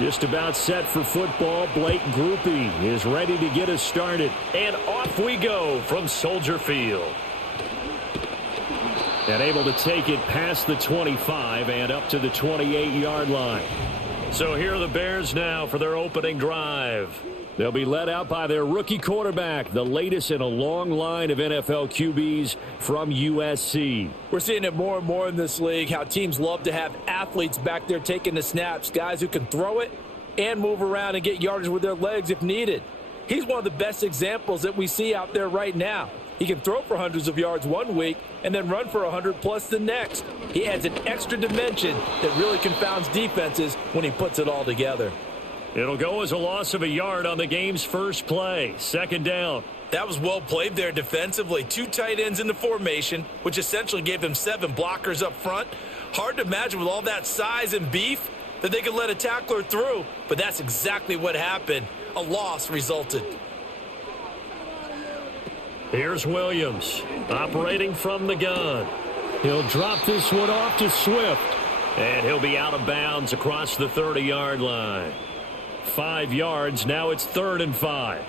Just about set for football. Blake Groupie is ready to get us started. And off we go from Soldier Field. And able to take it past the 25 and up to the 28-yard line. So here are the Bears now for their opening drive. They'll be led out by their rookie quarterback, the latest in a long line of NFL QBs from USC. We're seeing it more and more in this league, how teams love to have athletes back there taking the snaps, guys who can throw it and move around and get yardage with their legs if needed. He's one of the best examples that we see out there right now. He can throw for hundreds of yards one week and then run for 100+ the next. He adds an extra dimension that really confounds defenses when he puts it all together. It'll go as a loss of a yard on the game's first play. Second down. That was well played there defensively. 2 tight ends in the formation, which essentially gave them 7 blockers up front. Hard to imagine with all that size and beef that they could let a tackler through, but that's exactly what happened. A loss resulted. Here's Williams, operating from the gun. He'll drop this one off to Swift. And he'll be out of bounds across the 30-yard line. 5 yards, now it's 3rd and 5.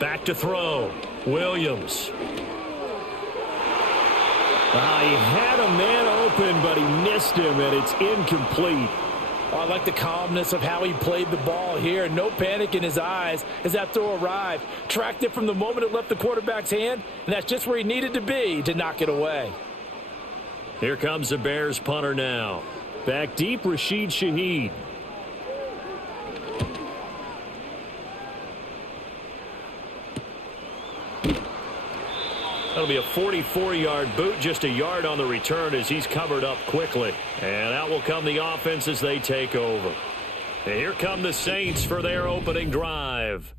Back to throw. Williams. He had a man open, but he missed him, and it's incomplete. I like the calmness of how he played the ball here. No panic in his eyes as that throw arrived. Tracked it from the moment it left the quarterback's hand, and that's just where he needed to be to knock it away. Here comes the Bears punter now. Back deep, Rashid Shaheed. That'll be a 44-yard boot, just a yard on the return as he's covered up quickly. And out will come the offense as they take over. And here come the Saints for their opening drive.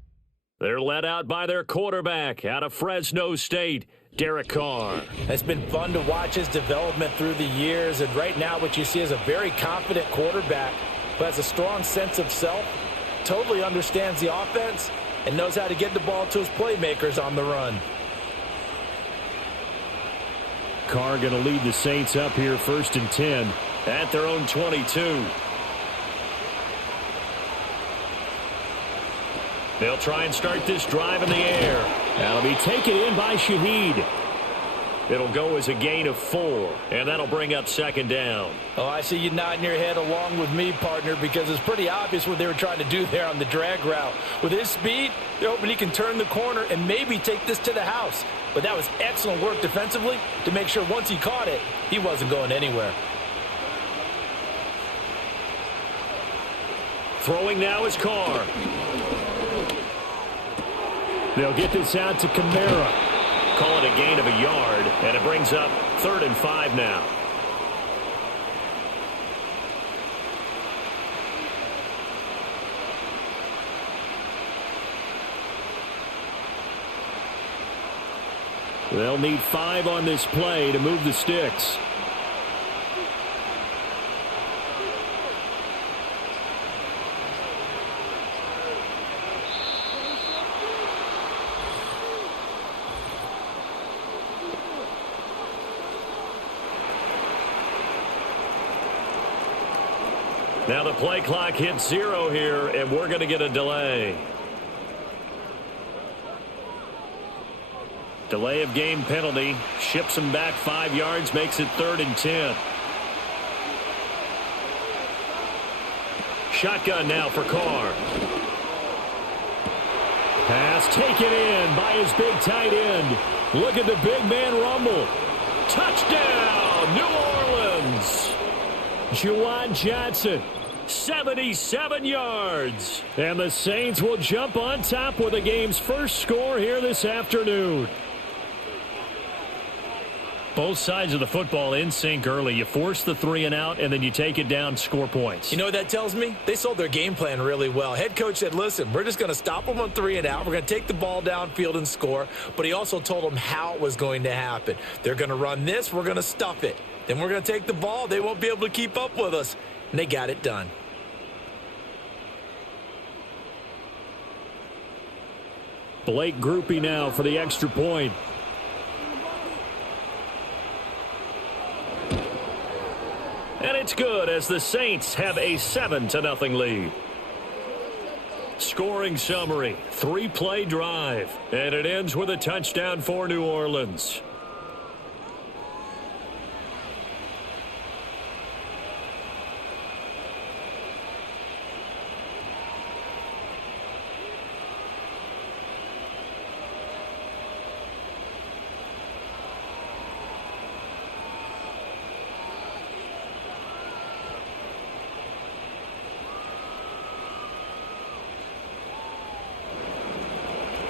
They're led out by their quarterback out of Fresno State, Derek Carr. It's been fun to watch his development through the years, and right now what you see is a very confident quarterback who has a strong sense of self, totally understands the offense, and knows how to get the ball to his playmakers on the run. Carr going to lead the Saints up here 1st and 10 at their own 22. They'll try and start this drive in the air. That'll be taken in by Shaheed. It'll go as a gain of 4, and that'll bring up 2nd down. Oh, I see you nodding your head along with me, partner, because it's pretty obvious what they were trying to do there on the drag route. With his speed, they're hoping he can turn the corner and maybe take this to the house. But that was excellent work defensively to make sure once he caught it, he wasn't going anywhere. Throwing now is Carr. They'll get this out to Kamara. Call it a gain of a yard, and it brings up 3rd and 5 now. They'll need 5 on this play to move the sticks. Now the play clock hits 0 here, and we're going to get a delay. Delay of game penalty. Ships him back 5 yards, makes it 3rd and 10. Shotgun now for Carr. Pass taken in by his big tight end. Look at the big man rumble. Touchdown, New Orleans. Juwan Johnson, 77 yards. And the Saints will jump on top with the game's first score here this afternoon. Both sides of the football in sync early. You force the 3 and out, and then you take it down, score points. You know what that tells me? They sold their game plan really well. Head coach said, listen, we're just going to stop them on 3 and out. We're going to take the ball downfield and score. But he also told them how it was going to happen. They're going to run this. We're going to stuff it. Then we're going to take the ball. They won't be able to keep up with us. And they got it done. Blake Groupie now for the extra point. And it's good as the Saints have a 7-0 lead. Scoring summary, 3-play drive, and it ends with a touchdown for New Orleans.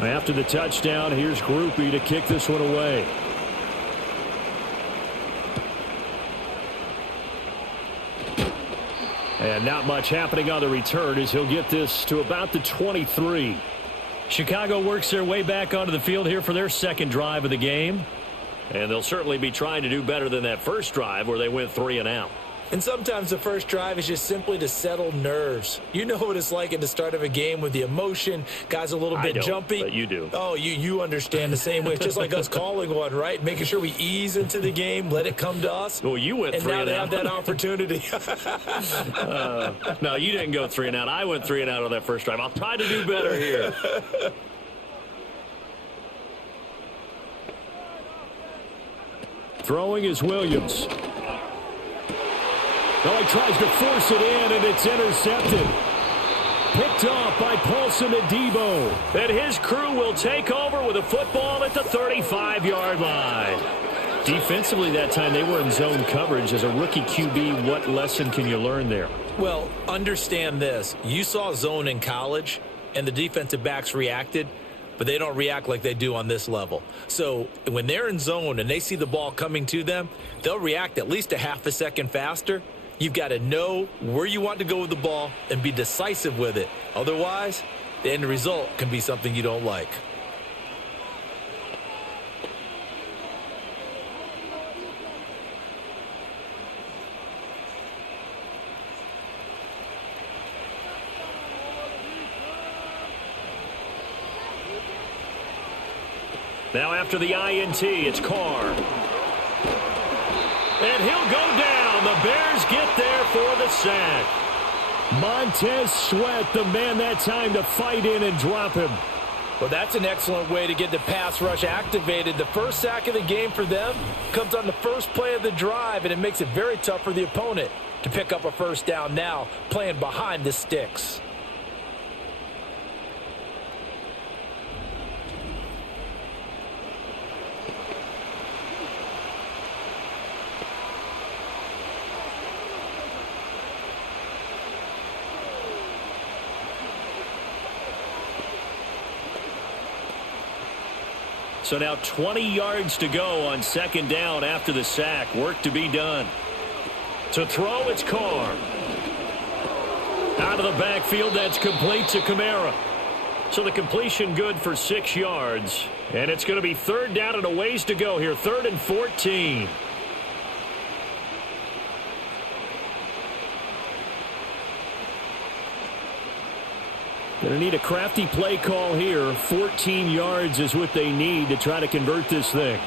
After the touchdown, here's Groupie to kick this one away. And not much happening on the return as he'll get this to about the 23. Chicago works their way back onto the field here for their second drive of the game. And they'll certainly be trying to do better than that first drive where they went 3 and out. And sometimes the first drive is just simply to settle nerves. You know what it's like at the start of a game with the emotion. Guys a little bit jumpy. But you do. Oh, you understand the same way. It's just like us calling one, right? Making sure we ease into the game, let it come to us. Well, you went 3 and out. And now they have that opportunity. No, you didn't go 3 and out. I went 3 and out on that first drive. I'll try to do better here. Throwing is Williams. Oh, he tries to force it in, and it's intercepted. Picked off by Paulson Adebo. And his crew will take over with a football at the 35-yard line. Defensively that time, they were in zone coverage. As a rookie QB, what lesson can you learn there? Well, understand this. You saw zone in college, and the defensive backs reacted, but they don't react like they do on this level. So when they're in zone and they see the ball coming to them, they'll react at least a half a second faster. You've got to know where you want to go with the ball and be decisive with it. Otherwise, the end result can be something you don't like. Now after the INT, it's Carr. And he'll go down. The Bears get there for the sack. Montez Sweat, the man that time to fight in and drop him. Well, that's an excellent way to get the pass rush activated. The first sack of the game for them comes on the first play of the drive, and it makes it very tough for the opponent to pick up a first down now, playing behind the sticks. So now 20 yards to go on second down after the sack. Work to be done. To throw, it's Carr. Out of the backfield, that's complete to Kamara. So the completion good for 6 yards. And it's going to be third down and a ways to go here. 3rd and 14. Going to need a crafty play call here. 14 yards is what they need to try to convert this thing.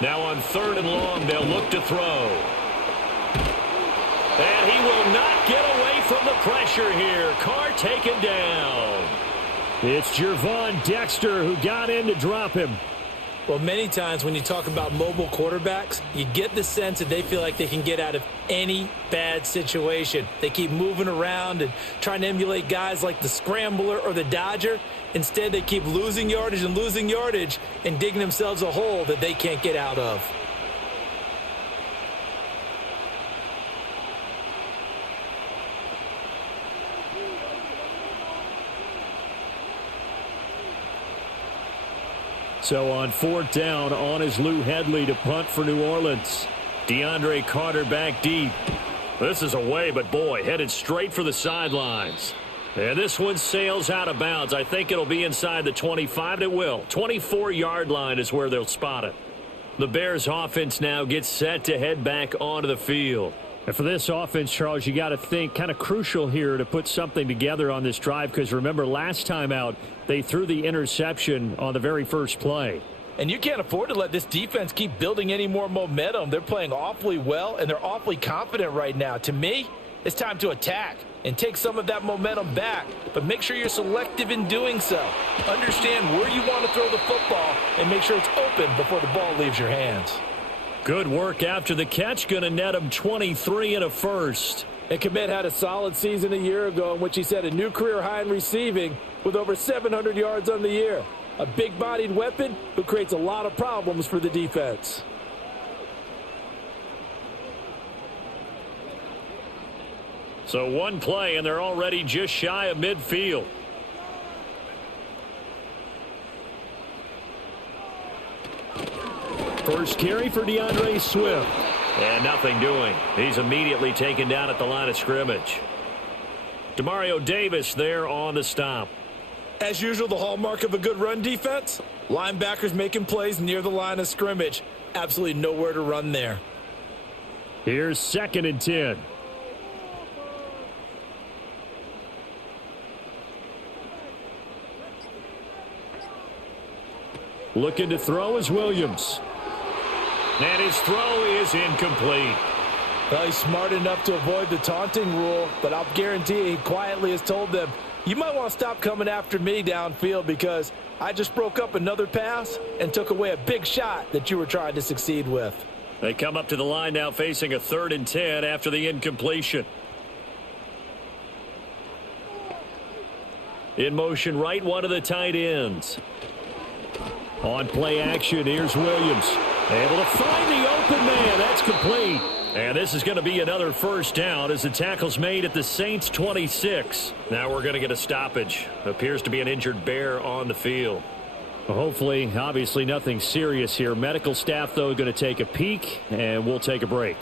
Now on 3rd and long, they'll look to throw. And he will not get away from the pressure here. Carr taken down. It's Gervon Dexter who got in to drop him. Well, many times when you talk about mobile quarterbacks, you get the sense that they feel like they can get out of any bad situation. They keep moving around and trying to emulate guys like the Scrambler or the Dodger. Instead, they keep losing yardage and digging themselves a hole that they can't get out of. So on 4th down, on is Lou Hedley to punt for New Orleans. DeAndre Carter back deep. This is away, but boy, headed straight for the sidelines. And this one sails out of bounds. I think it'll be inside the 25. It will. 24-yard line is where they'll spot it. The Bears offense now gets set to head back onto the field. And for this offense, Charles, you got to think kind of crucial here to put something together on this drive, because remember last time out they threw the interception on the very first play. And you can't afford to let this defense keep building any more momentum. They're playing awfully well, and they're awfully confident right now. To me, it's time to attack and take some of that momentum back, but make sure you're selective in doing so. Understand where you want to throw the football and make sure it's open before the ball leaves your hands. Good work after the catch. Going to net him 23 and a first. And Kmet had a solid season a year ago in which he set a new career high in receiving with over 700 yards on the year. A big-bodied weapon who creates a lot of problems for the defense. So one play, and they're already just shy of midfield. First carry for DeAndre Swift. And nothing doing. He's immediately taken down at the line of scrimmage. Demario Davis there on the stop. As usual, the hallmark of a good run defense, linebackers making plays near the line of scrimmage. Absolutely nowhere to run there. Here's 2nd and 10. Looking to throw is Williams. And his throw is incomplete. Well, he's smart enough to avoid the taunting rule, but I'll guarantee he quietly has told them, you might want to stop coming after me downfield because I just broke up another pass and took away a big shot that you were trying to succeed with. They come up to the line now facing a 3rd and 10 after the incompletion. In motion, right one of the tight ends. On play action, here's Williams. Able to find the open man. That's complete. And this is going to be another first down as the tackle's made at the Saints 26. Now we're going to get a stoppage. Appears to be an injured Bear on the field. Well, hopefully, obviously nothing serious here. Medical staff, though, going to take a peek, and we'll take a break.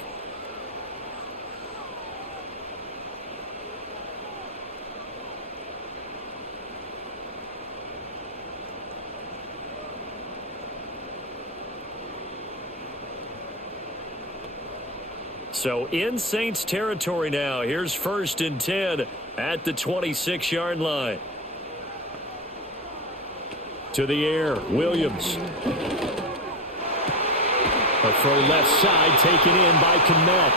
So in Saints territory now. Here's 1st and 10 at the 26-yard line. To the air, Williams. A throw left side taken in by Kmet.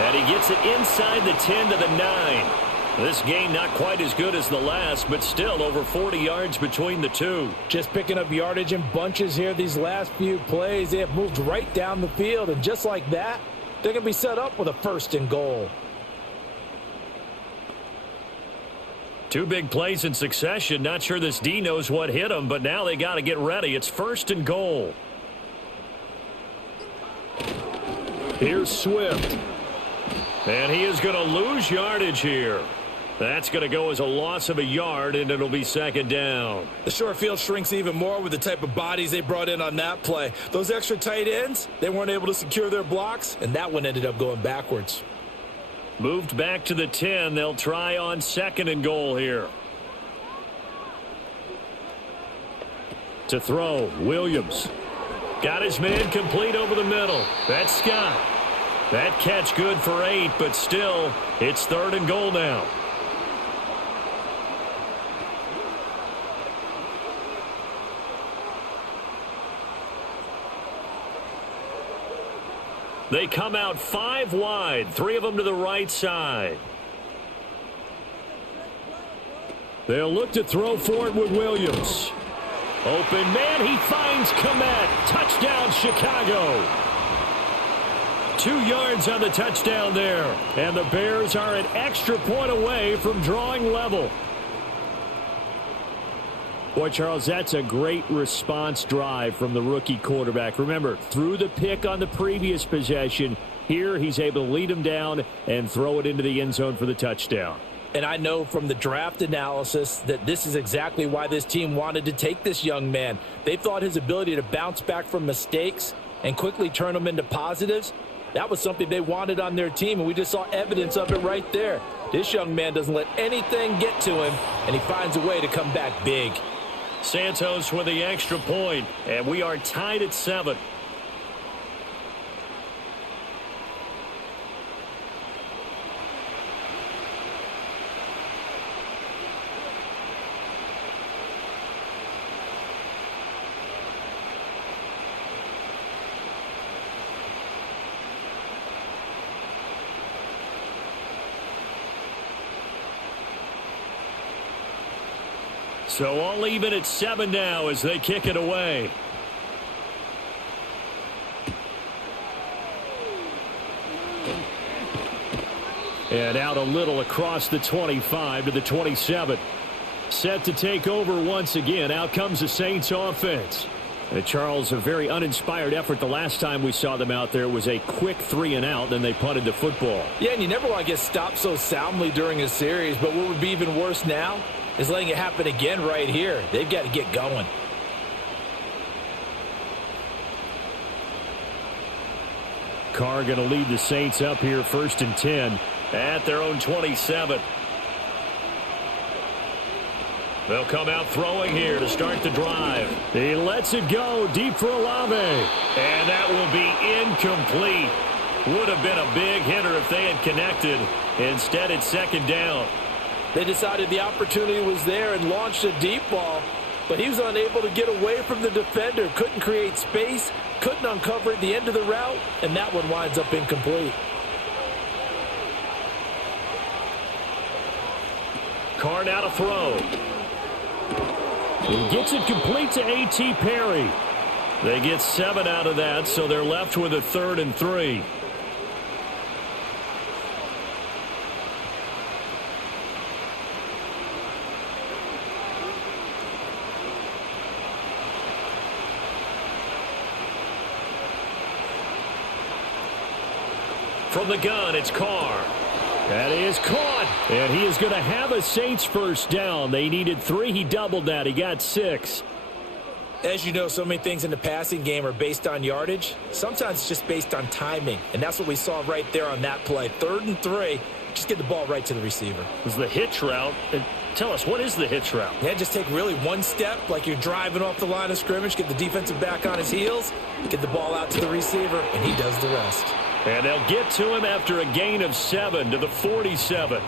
And he gets it inside the 10 to the 9. This game not quite as good as the last, but still over 40 yards between the two. Just picking up yardage in bunches here these last few plays. They have moved right down the field, and just like that, they're going to be set up with a 1st and goal. Two big plays in succession. Not sure this D knows what hit him, but now they got to get ready. It's 1st and goal. Here's Swift. And he is going to lose yardage here. That's going to go as a loss of a yard, and it'll be 2nd down. The short field shrinks even more with the type of bodies they brought in on that play. Those extra tight ends, they weren't able to secure their blocks, and that one ended up going backwards. Moved back to the 10. They'll try on 2nd and goal here. To throw, Williams. Got his man complete over the middle. That's Scott. That catch good for 8, but still, it's 3rd and goal now. They come out 5 wide, 3 of them to the right side. They'll look to throw for it with Williams. Open man, he finds Kmet. Touchdown, Chicago. 2 yards on the touchdown there. And the Bears are an extra point away from drawing level. Boy, Charles, that's a great response drive from the rookie quarterback. Remember, threw the pick on the previous possession. Here, he's able to lead him down and throw it into the end zone for the touchdown. And I know from the draft analysis that this is exactly why this team wanted to take this young man. They thought his ability to bounce back from mistakes and quickly turn them into positives, that was something they wanted on their team, and we just saw evidence of it right there. This young man doesn't let anything get to him, and he finds a way to come back big. Santos with the extra point, and we are tied at 7. So all even at 7 now as they kick it away. And out a little across the 25 to the 27. Set to take over once again. Out comes the Saints offense. And Charles, a very uninspired effort the last time we saw them out there was a quick 3 and out, then they punted the football. Yeah, and you never want to get stopped so soundly during a series, but what would be even worse now is letting it happen again right here. They've got to get going. Carr going to lead the Saints up here 1st and 10. At their own 27. They'll come out throwing here to start the drive. He lets it go deep for Olave. And that will be incomplete. Would have been a big hitter if they had connected. Instead, it's 2nd down. They decided the opportunity was there and launched a deep ball, but he was unable to get away from the defender. Couldn't create space, couldn't uncover at the end of the route, and that one winds up incomplete. Carr now to throw. He gets it complete to A.T. Perry. They get 7 out of that, so they're left with a 3rd and 3. From the gun, it's Carr. That is caught, and he is going to have a Saints first down. They needed 3. He doubled that. He got 6. As you know, so many things in the passing game are based on yardage. Sometimes it's just based on timing, and that's what we saw right there on that play. 3rd and 3, just get the ball right to the receiver. It was the hitch route. And tell us, what is the hitch route? Yeah, just take really one step like you're driving off the line of scrimmage, get the defensive back on his heels, get the ball out to the receiver, and he does the rest. And they'll get to him after a gain of 7 to the 47.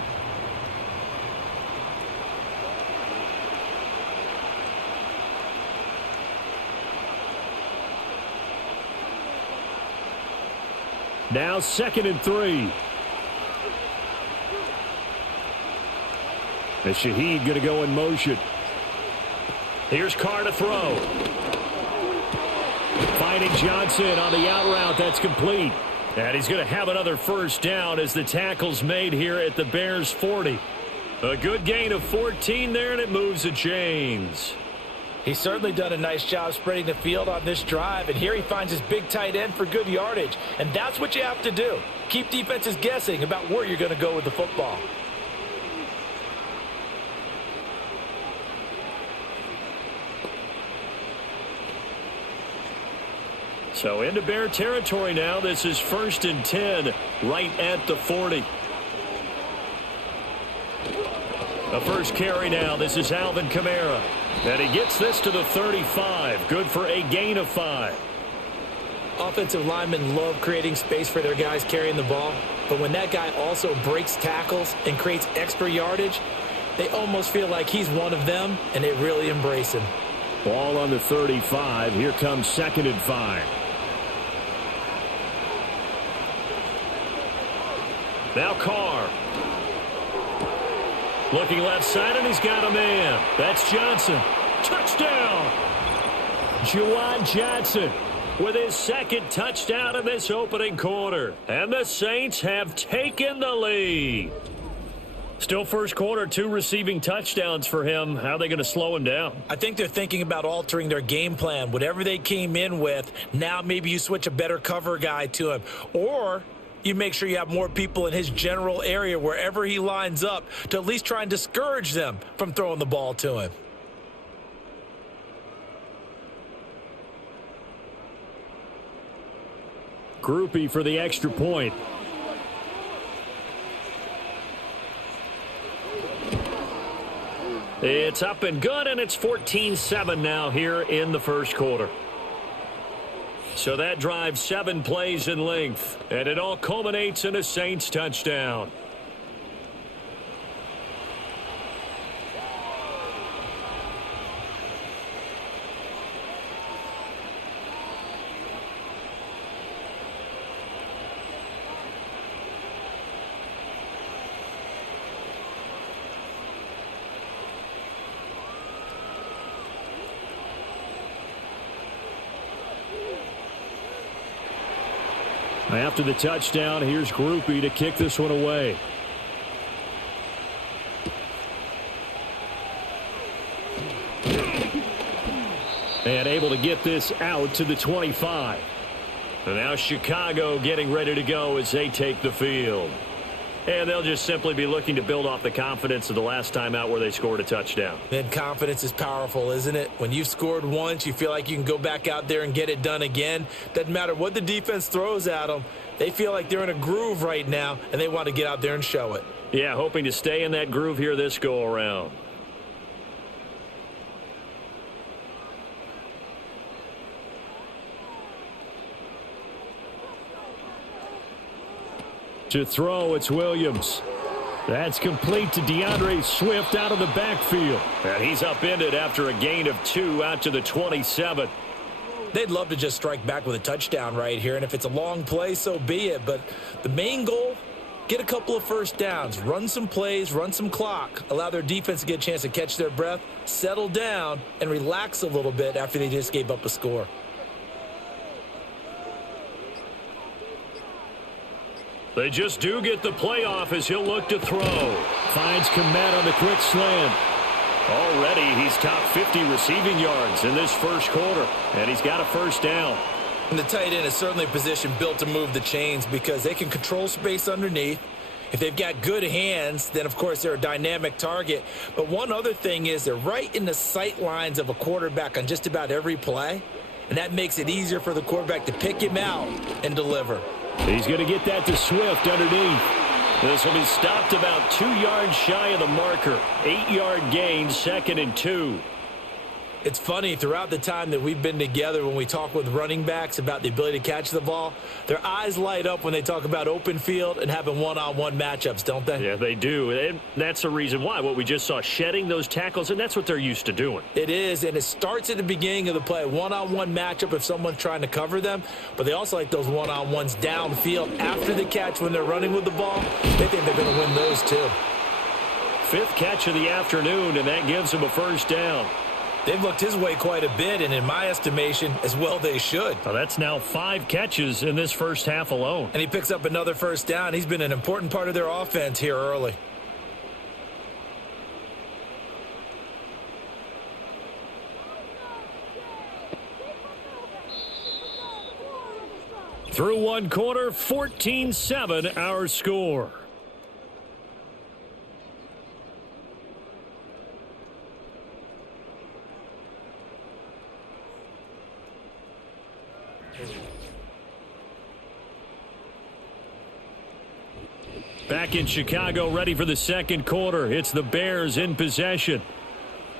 Now 2nd and 3. And Shaheed going to go in motion. Here's Carr to throw. Finding Johnson on the out route. That's complete. And he's going to have another first down as the tackle's made here at the Bears' 40. A good gain of 14 there, and it moves the chains. He's certainly done a nice job spreading the field on this drive, and here he finds his big tight end for good yardage. And that's what you have to do. Keep defenses guessing about where you're going to go with the football. So into Bear territory now. This is 1st and 10 right at the 40. The first carry now. This is Alvin Kamara. And he gets this to the 35. Good for a gain of 5. Offensive linemen love creating space for their guys carrying the ball. But when that guy also breaks tackles and creates extra yardage, they almost feel like he's one of them, and they really embrace him. Ball on the 35. Here comes 2nd and 5. Now Carr. Looking left side, and he's got a man. That's Johnson. Touchdown! Juwan Johnson with his 2nd touchdown in this opening quarter. And the Saints have taken the lead. Still first quarter, 2 receiving touchdowns for him. How are they going to slow him down? I think they're thinking about altering their game plan. Whatever they came in with, now maybe you switch a better cover guy to him. Or you make sure you have more people in his general area wherever he lines up to at least try and discourage them from throwing the ball to him. Groupie for the extra point. It's up and good, and it's 14-7 now here in the first quarter. So that drives 7 plays in length, and it all culminates in a Saints touchdown. After the touchdown, here's Groupie to kick this one away. And able to get this out to the 25. And now Chicago getting ready to go as they take the field. And they'll just simply be looking to build off the confidence of the last time out where they scored a touchdown. And confidence is powerful, isn't it? When you've scored once, you feel like you can go back out there and get it done again. Doesn't matter what the defense throws at them. They feel like they're in a groove right now, and they want to get out there and show it. Yeah, hoping to stay in that groove here this go-around. To throw, it's Williams. That's complete to DeAndre Swift out of the backfield. And he's upended after a gain of 2 out to the 27. They'd love to just strike back with a touchdown right here, and if it's a long play, so be it. But the main goal, get a couple of first downs, run some plays, run some clock, allow their defense to get a chance to catch their breath, settle down, and relax a little bit after they just gave up a score. They just do get the playoff as he'll look to throw. Finds Kmet on the quick slant. Already he's top 50 receiving yards in this first quarter, and he's got a first down. And the tight end is certainly a position built to move the chains because they can control space underneath. If they've got good hands, then of course they're a dynamic target. But one other thing is they're right in the sight lines of a quarterback on just about every play, and that makes it easier for the quarterback to pick him out and deliver. He's going to get that to Swift underneath. This will be stopped about 2 yards shy of the marker. 8-yard gain, 2nd and 2. It's funny, throughout the time that we've been together when we talk with running backs about the ability to catch the ball, their eyes light up when they talk about open field and having one-on-one matchups, don't they? Yeah, they do. And that's the reason why. What we just saw, shedding those tackles, and that's what they're used to doing. It is, and it starts at the beginning of the play. One-on-one matchup if someone's trying to cover them, but they also like those one-on-ones downfield after the catch when they're running with the ball. They think they're going to win those too. 5th catch of the afternoon, and that gives them a first down. They've looked his way quite a bit, and in my estimation, as well they should. Well, that's now 5 catches in this first half alone. And he picks up another first down. He's been an important part of their offense here early. Through one quarter, 14-7 our score. Back in Chicago, ready for the second quarter. It's the Bears in possession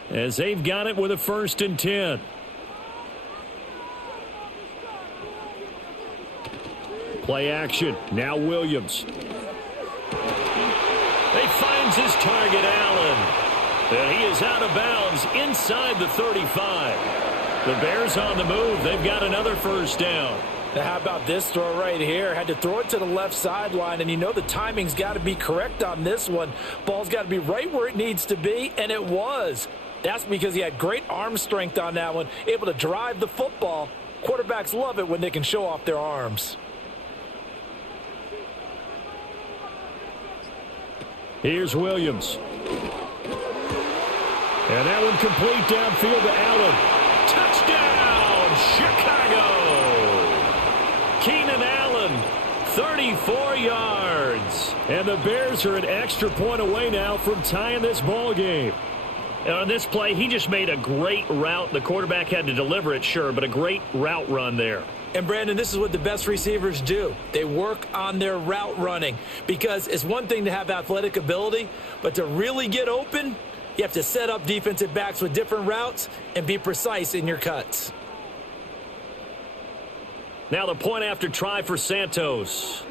as they've got it with a 1st and 10. Play action. Now Williams. He finds his target, Allen. And he is out of bounds inside the 35. The Bears on the move. They've got another first down. Now, how about this throw right here? Had to throw it to the left sideline, and you know the timing's got to be correct on this one. Ball's got to be right where it needs to be, and it was. That's because he had great arm strength on that one, able to drive the football. Quarterbacks love it when they can show off their arms. Here's Williams. And that one complete downfield to Allen. Touchdown, Chicago! Keenan Allen, 34 yards. And the Bears are an extra point away now from tying this ball game. And on this play, he just made a great route. The quarterback had to deliver it, sure, but a great route run there. And, Brandon, this is what the best receivers do. They work on their route running because it's one thing to have athletic ability, but to really get open, you have to set up defensive backs with different routes and be precise in your cuts. Now the point after try for Santos.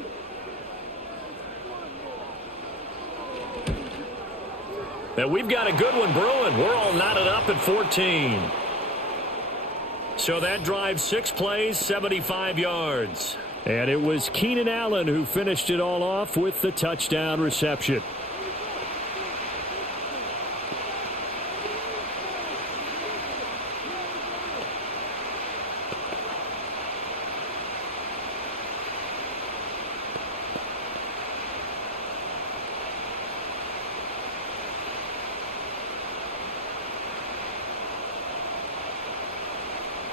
Now we've got a good one brewing. We're all knotted up at 14. So that drive, 6 plays, 75 yards. And it was Keenan Allen who finished it all off with the touchdown reception.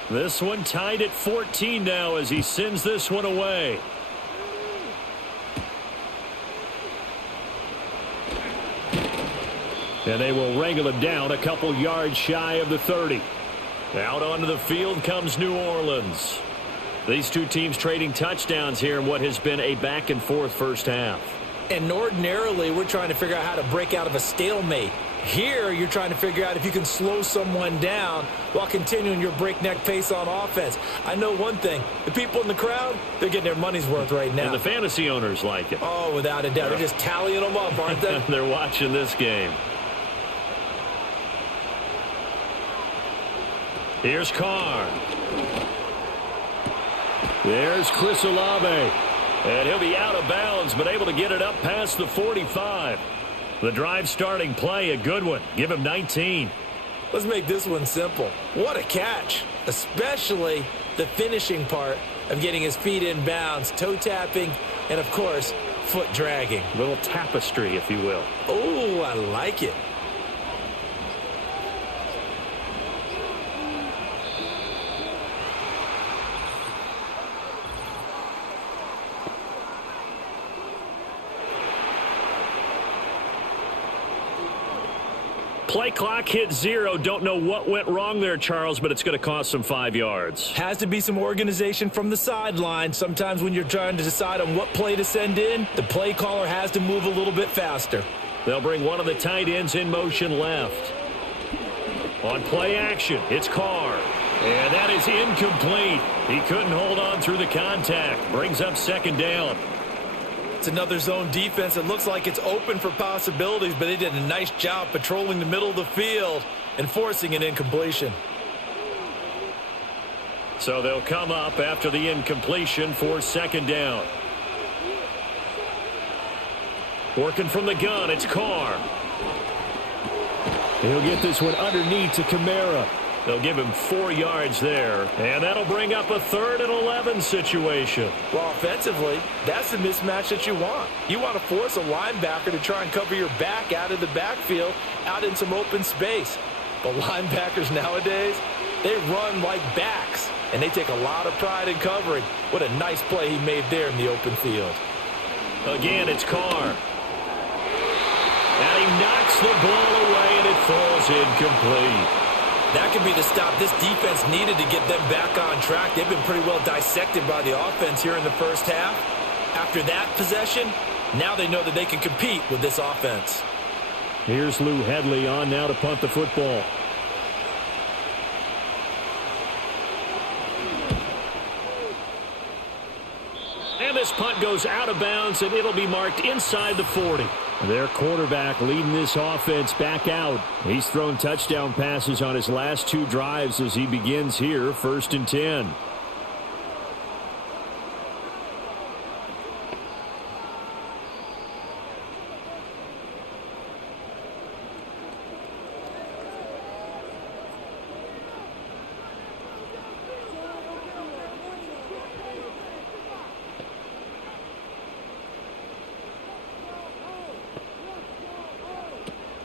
This one tied at 14 now as he sends this one away. And they will wrangle him down a couple yards shy of the 30. Out onto the field comes New Orleans. These two teams trading touchdowns here in what has been a back-and-forth first half. And ordinarily, we're trying to figure out how to break out of a stalemate. Here, you're trying to figure out if you can slow someone down while continuing your breakneck pace on offense. I know one thing. The people in the crowd, they're getting their money's worth right now. And the fantasy owners like it. Oh, without a doubt. They're just tallying them up, aren't they? They're watching this game. Here's Carr. There's Chris Olave. And he'll be out of bounds, but able to get it up past the 45. The drive starting play, a good one. Give him 19. Let's make this one simple. What a catch, especially the finishing part of getting his feet in bounds, toe tapping, and, of course, foot dragging. A little tapestry, if you will. Oh, I like it. Play clock hit 0. Don't know what went wrong there, Charles, but it's going to cost them 5 yards. Has to be some organization from the sideline. Sometimes when you're trying to decide on what play to send in, the play caller has to move a little bit faster. They'll bring one of the tight ends in motion left. On play action, it's Carr. And that is incomplete. He couldn't hold on through the contact. Brings up second down. It's another zone defense. It looks like it's open for possibilities, but they did a nice job patrolling the middle of the field and forcing an incompletion. So they'll come up after the incompletion for second down. Working from the gun, it's Carr. He'll get this one underneath to Kamara. They'll give him 4 yards there, and that'll bring up a 3rd and 11 situation. Well, offensively, that's the mismatch that you want. You want to force a linebacker to try and cover your back out of the backfield, out in some open space. But linebackers nowadays, they run like backs, and they take a lot of pride in covering. What a nice play he made there in the open field. Again, it's Carr. And he knocks the ball away, and it falls incomplete. That could be the stop this defense needed to get them back on track. They've been pretty well dissected by the offense here in the first half. After that possession, now they know that they can compete with this offense. Here's Lou Hedley on now to punt the football. And this punt goes out of bounds, and it'll be marked inside the 40. Their quarterback leading this offense back out. He's thrown touchdown passes on his last 2 drives as he begins here, 1st and 10.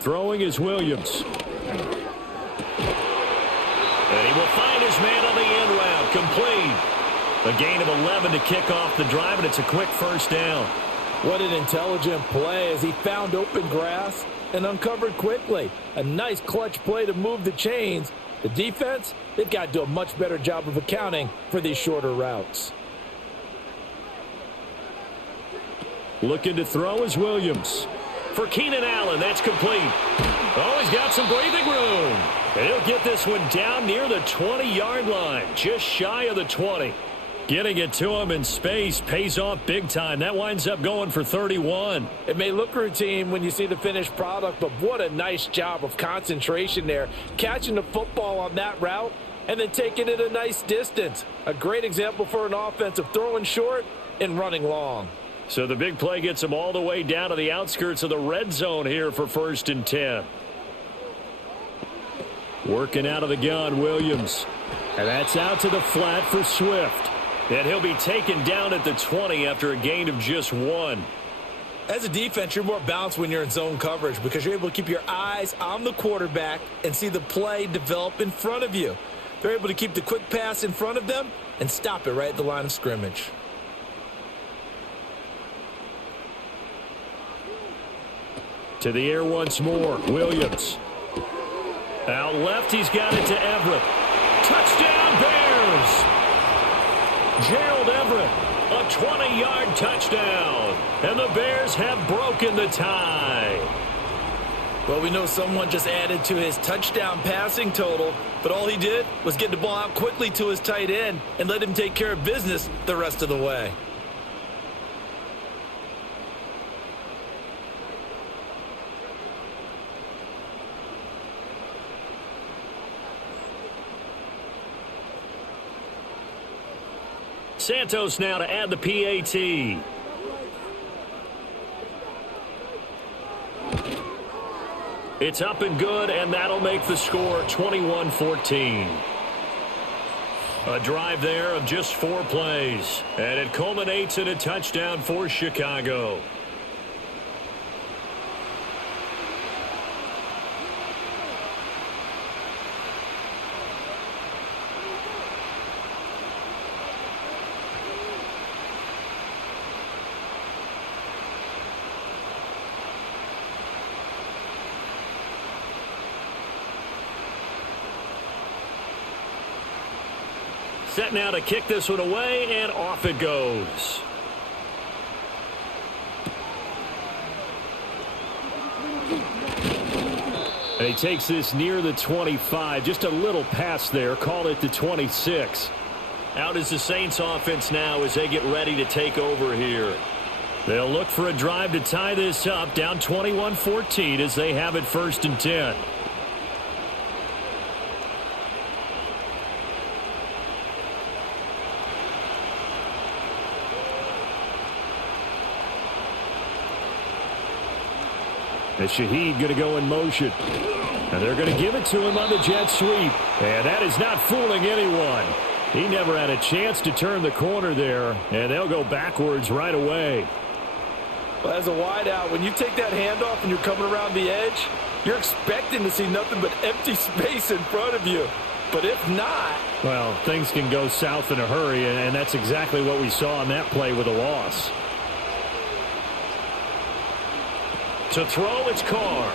Throwing is Williams. And he will find his man on the end route. Complete. A gain of 11 to kick off the drive, and it's a quick first down. What an intelligent play as he found open grass and uncovered quickly. A nice clutch play to move the chains. The defense, they've got to do a much better job of accounting for these shorter routes. Looking to throw is Williams. For Keenan Allen, that's complete. Oh, he's got some breathing room. And he'll get this one down near the 20-yard line, just shy of the 20. Getting it to him in space pays off big time. That winds up going for 31. It may look routine when you see the finished product, but what a nice job of concentration there. Catching the football on that route and then taking it a nice distance. A great example for an offense of throwing short and running long. So the big play gets him all the way down to the outskirts of the red zone here for 1st and 10. Working out of the gun, Williams. And that's out to the flat for Swift. And he'll be taken down at the 20 after a gain of just 1. As a defense, you're more balanced when you're in zone coverage because you're able to keep your eyes on the quarterback and see the play develop in front of you. They're able to keep the quick pass in front of them and stop it right at the line of scrimmage. To the air once more. Williams. Out left, he's got it to Everett. Touchdown, Bears! Gerald Everett, a 20-yard touchdown. And the Bears have broken the tie. Well, we know someone just added to his touchdown passing total, but all he did was get the ball out quickly to his tight end and let him take care of business the rest of the way. Santos now to add the PAT. It's up and good, and that'll make the score 21-14. A drive there of just 4 plays, and it culminates in a touchdown for Chicago. Set now to kick this one away, and off it goes. And he takes this near the 25. Just a little pass there. Call it the 26. Out is the Saints offense now as they get ready to take over here. They'll look for a drive to tie this up. Down 21-14 as they have it 1st and 10. And Shaheed going to go in motion. And they're going to give it to him on the jet sweep. And that is not fooling anyone. He never had a chance to turn the corner there. And they'll go backwards right away. Well, as a wideout, when you take that handoff and you're coming around the edge, you're expecting to see nothing but empty space in front of you. But if not... well, things can go south in a hurry. And that's exactly what we saw on that play with a loss. To throw, it's Carr.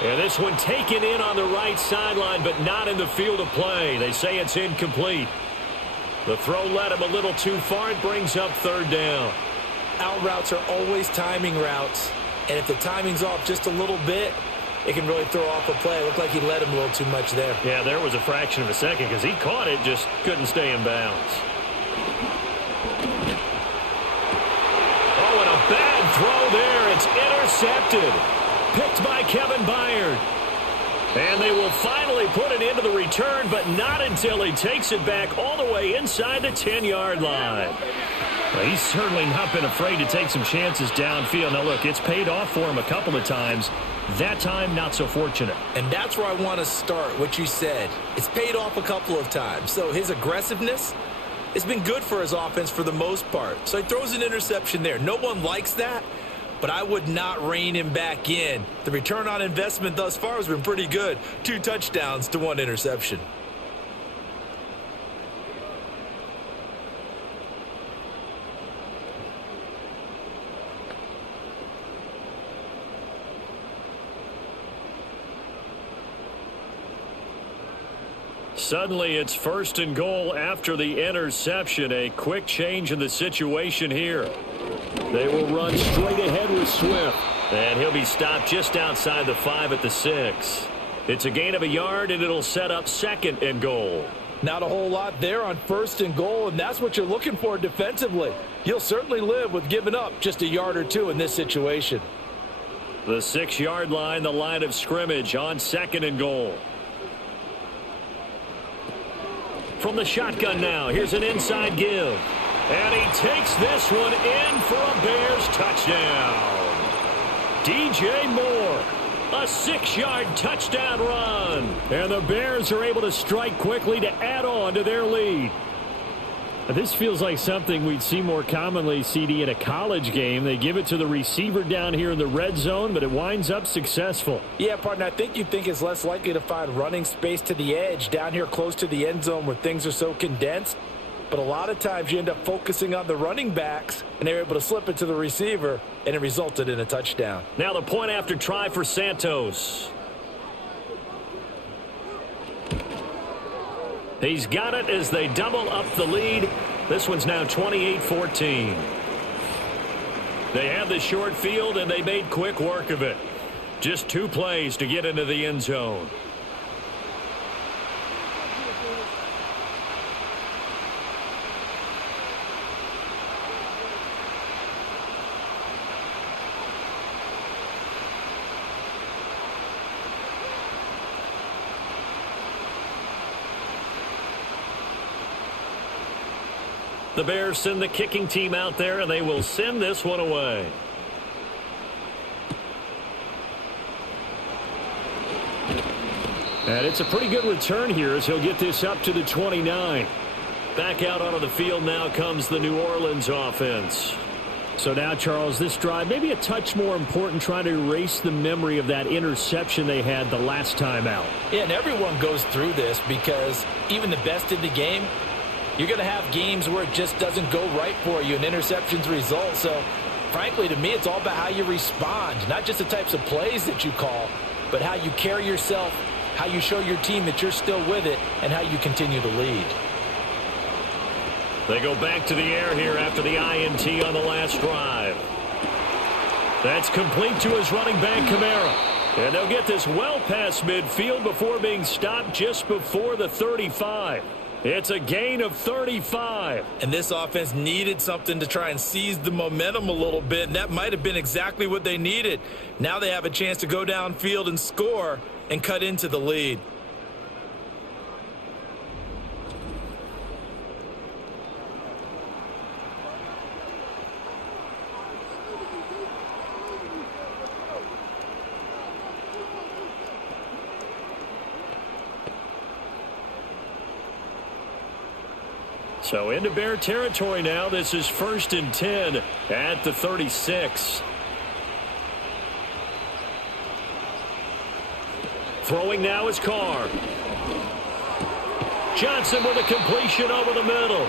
And this one taken in on the right sideline, but not in the field of play. They say it's incomplete. The throw led him a little too far. It brings up 3rd down. Out routes are always timing routes. And if the timing's off just a little bit, it can really throw off a play. It looked like he led him a little too much there. Yeah, there was a fraction of a second because he caught it, just couldn't stay in bounds. Oh, and a bad throw there. It's intercepted. Picked by Kevin Byard. And they will finally put it into the return, but not until he takes it back all the way inside the 10-yard line. Well, he's certainly not been afraid to take some chances downfield. Now, look, it's paid off for him a couple of times. That time, not so fortunate. And that's where I want to start, what you said. It's paid off a couple of times. So his aggressiveness has been good for his offense for the most part. So he throws an interception there. No one likes that, but I would not rein him back in. The return on investment thus far has been pretty good. 2 touchdowns to 1 interception. Suddenly, it's 1st and goal after the interception. A quick change in the situation here. They will run straight ahead with Swift. And he'll be stopped just outside the 5 at the 6. It's a gain of a yard, and it'll set up 2nd and goal. Not a whole lot there on 1st and goal, and that's what you're looking for defensively. You'll certainly live with giving up just a yard or 2 in this situation. The 6-yard line, the line of scrimmage on 2nd and goal. From the shotgun now, here's an inside give. And he takes this one in for a Bears touchdown. DJ Moore, a 6-yard touchdown run. And the Bears are able to strike quickly to add on to their lead. This feels like something we'd see more commonly, CD, in a college game. They give it to the receiver down here in the red zone, but it winds up successful. Yeah, partner, I think you'd think it's less likely to find running space to the edge down here close to the end zone where things are so condensed. But a lot of times you end up focusing on the running backs, and they're able to slip it to the receiver, and it resulted in a touchdown. Now the point after try for Santos. He's got it as they double up the lead. This one's now 28-14. They have the short field, and they made quick work of it. Just 2 plays to get into the end zone. The Bears send the kicking team out there, and they will send this one away. And it's a pretty good return here as he'll get this up to the 29. Back out onto the field now comes the New Orleans offense. So now, Charles, this drive maybe a touch more important, trying to erase the memory of that interception they had the last time out. Yeah, and everyone goes through this because even the best in the game, you're going to have games where it just doesn't go right for you, and interceptions result. So, frankly, to me, it's all about how you respond, not just the types of plays that you call, but how you carry yourself, how you show your team that you're still with it, and how you continue to lead. They go back to the air here after the INT on the last drive. That's complete to his running back, Kamara. And they'll get this well past midfield before being stopped just before the 35. It's a gain of 35. And this offense needed something to try and seize the momentum a little bit, and that might have been exactly what they needed. Now they have a chance to go downfield and score and cut into the lead. So into Bear territory now. This is 1st and 10 at the 36. Throwing now is Carr. Johnson with a completion over the middle.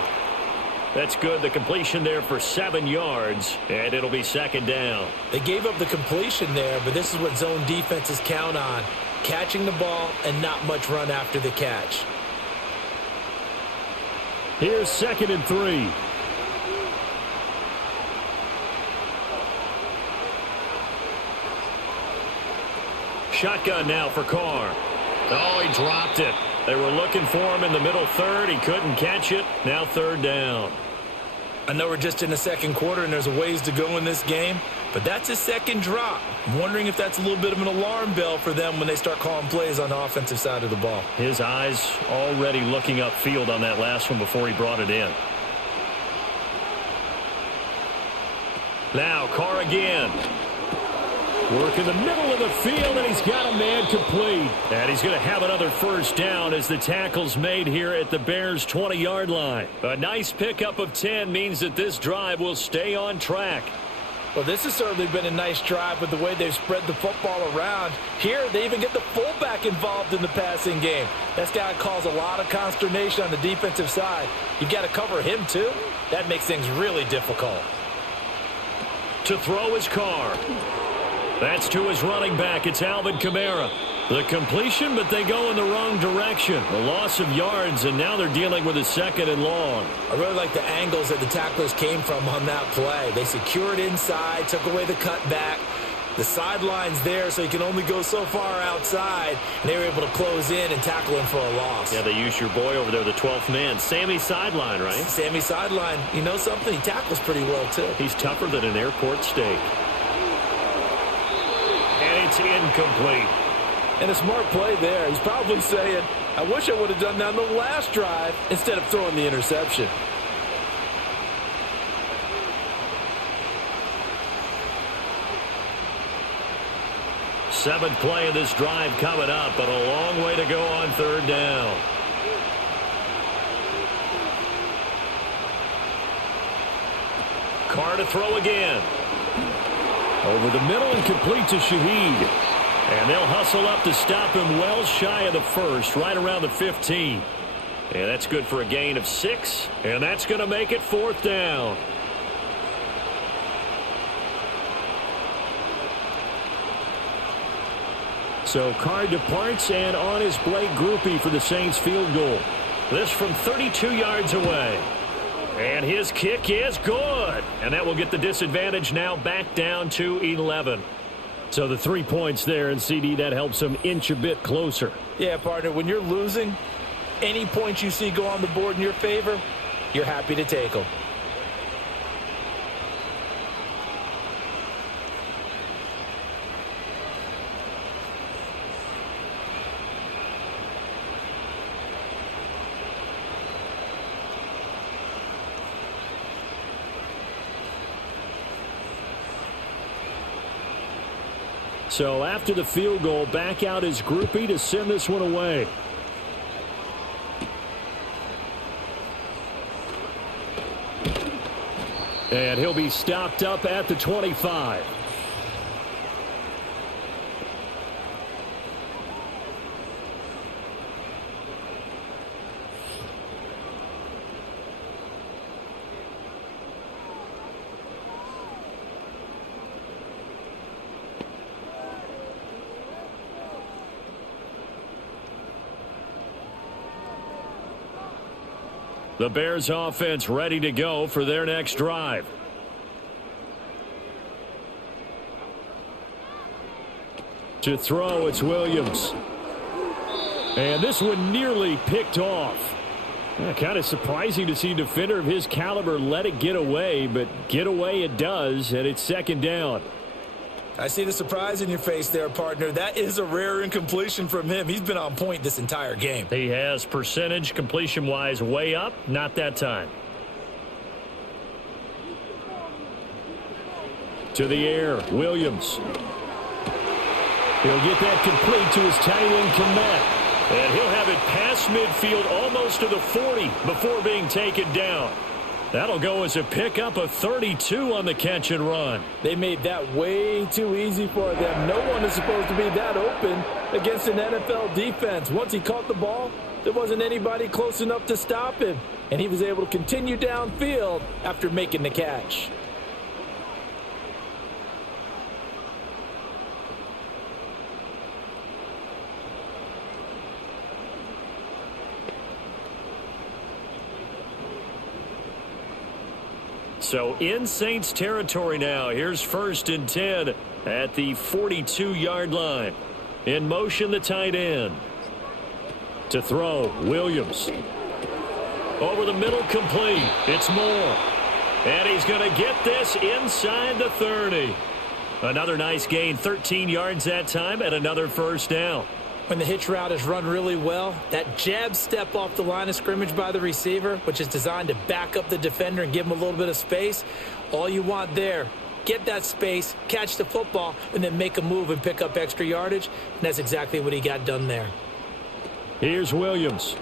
That's good. The completion there for 7 yards, and it'll be 2nd down. They gave up the completion there, but this is what zone defenses count on. Catching the ball and not much run after the catch. Here's 2nd and 3. Shotgun now for Carr. Oh, he dropped it. They were looking for him in the middle third. He couldn't catch it. Now 3rd down. I know we're just in the 2nd quarter and there's a ways to go in this game, but that's his 2nd drop. I'm wondering if that's a little bit of an alarm bell for them when they start calling plays on the offensive side of the ball. His eyes already looking upfield on that last one before he brought it in. Now Carr again. Work in the middle of the field, and he's got a man complete. And he's going to have another 1st down as the tackle's made here at the Bears' 20-yard line. A nice pickup of 10 means that this drive will stay on track. Well, this has certainly been a nice drive with the way they've spread the football around. Here, they even get the fullback involved in the passing game. That's got to cause a lot of consternation on the defensive side. You've got to cover him, too. That makes things really difficult. To throw is Carr. That's to his running back. It's Alvin Kamara. The completion, but they go in the wrong direction. A loss of yards, and now they're dealing with a 2nd and long. I really like the angles that the tacklers came from on that play. They secured inside, took away the cutback. The sideline's there, so you can only go so far outside. And they were able to close in and tackle him for a loss. Yeah, they used your boy over there, the 12th man. Sammy Sideline, right? Sammy Sideline. You know something? He tackles pretty well, too. He's tougher than an airport steak. And it's incomplete. And a smart play there. He's probably saying, I wish I would have done that on the last drive instead of throwing the interception. Seventh play of this drive coming up, but a long way to go on 3rd down. Carr to throw again. Over the middle and complete to Shaheed. And they'll hustle up to stop him well shy of the first, right around the 15. And that's good for a gain of 6. And that's going to make it 4th down. So Carr departs, and on his Blake Groupie for the Saints field goal. This from 32 yards away. And his kick is good. And that will get the disadvantage now back down to 11. So the 3 points there, and CD, that helps him inch a bit closer. Yeah, partner, when you're losing, any points you see go on the board in your favor, you're happy to take them. So after the field goal, back out his groupie to send this one away. And he'll be stopped up at the 25. The Bears offense ready to go for their next drive. To throw, it's Williams. And this one nearly picked off. Kind of surprising to see a defender of his caliber let it get away, but get away it does, and it's 2nd down. I see the surprise in your face there, partner. That is a rare incompletion from him. He's been on point this entire game. He has percentage completion-wise way up. Not that time. To the air, Williams. He'll get that complete to his tight end, Kmet. And he'll have it past midfield almost to the 40 before being taken down. That'll go as a pickup of 32 on the catch and run. They made that way too easy for them. No one is supposed to be that open against an NFL defense. Once he caught the ball, there wasn't anybody close enough to stop him. And he was able to continue downfield after making the catch. So in Saints territory now. Here's 1st and 10 at the 42-yard line. In motion, the tight end. To throw, Williams. Over the middle, complete. It's Moore. And he's going to get this inside the 30. Another nice gain, 13 yards that time, and another 1st down. When the hitch route is run really well, that jab step off the line of scrimmage by the receiver, which is designed to back up the defender and give him a little bit of space, all you want there, get that space, catch the football, and then make a move and pick up extra yardage, and that's exactly what he got done there. Here's Williams.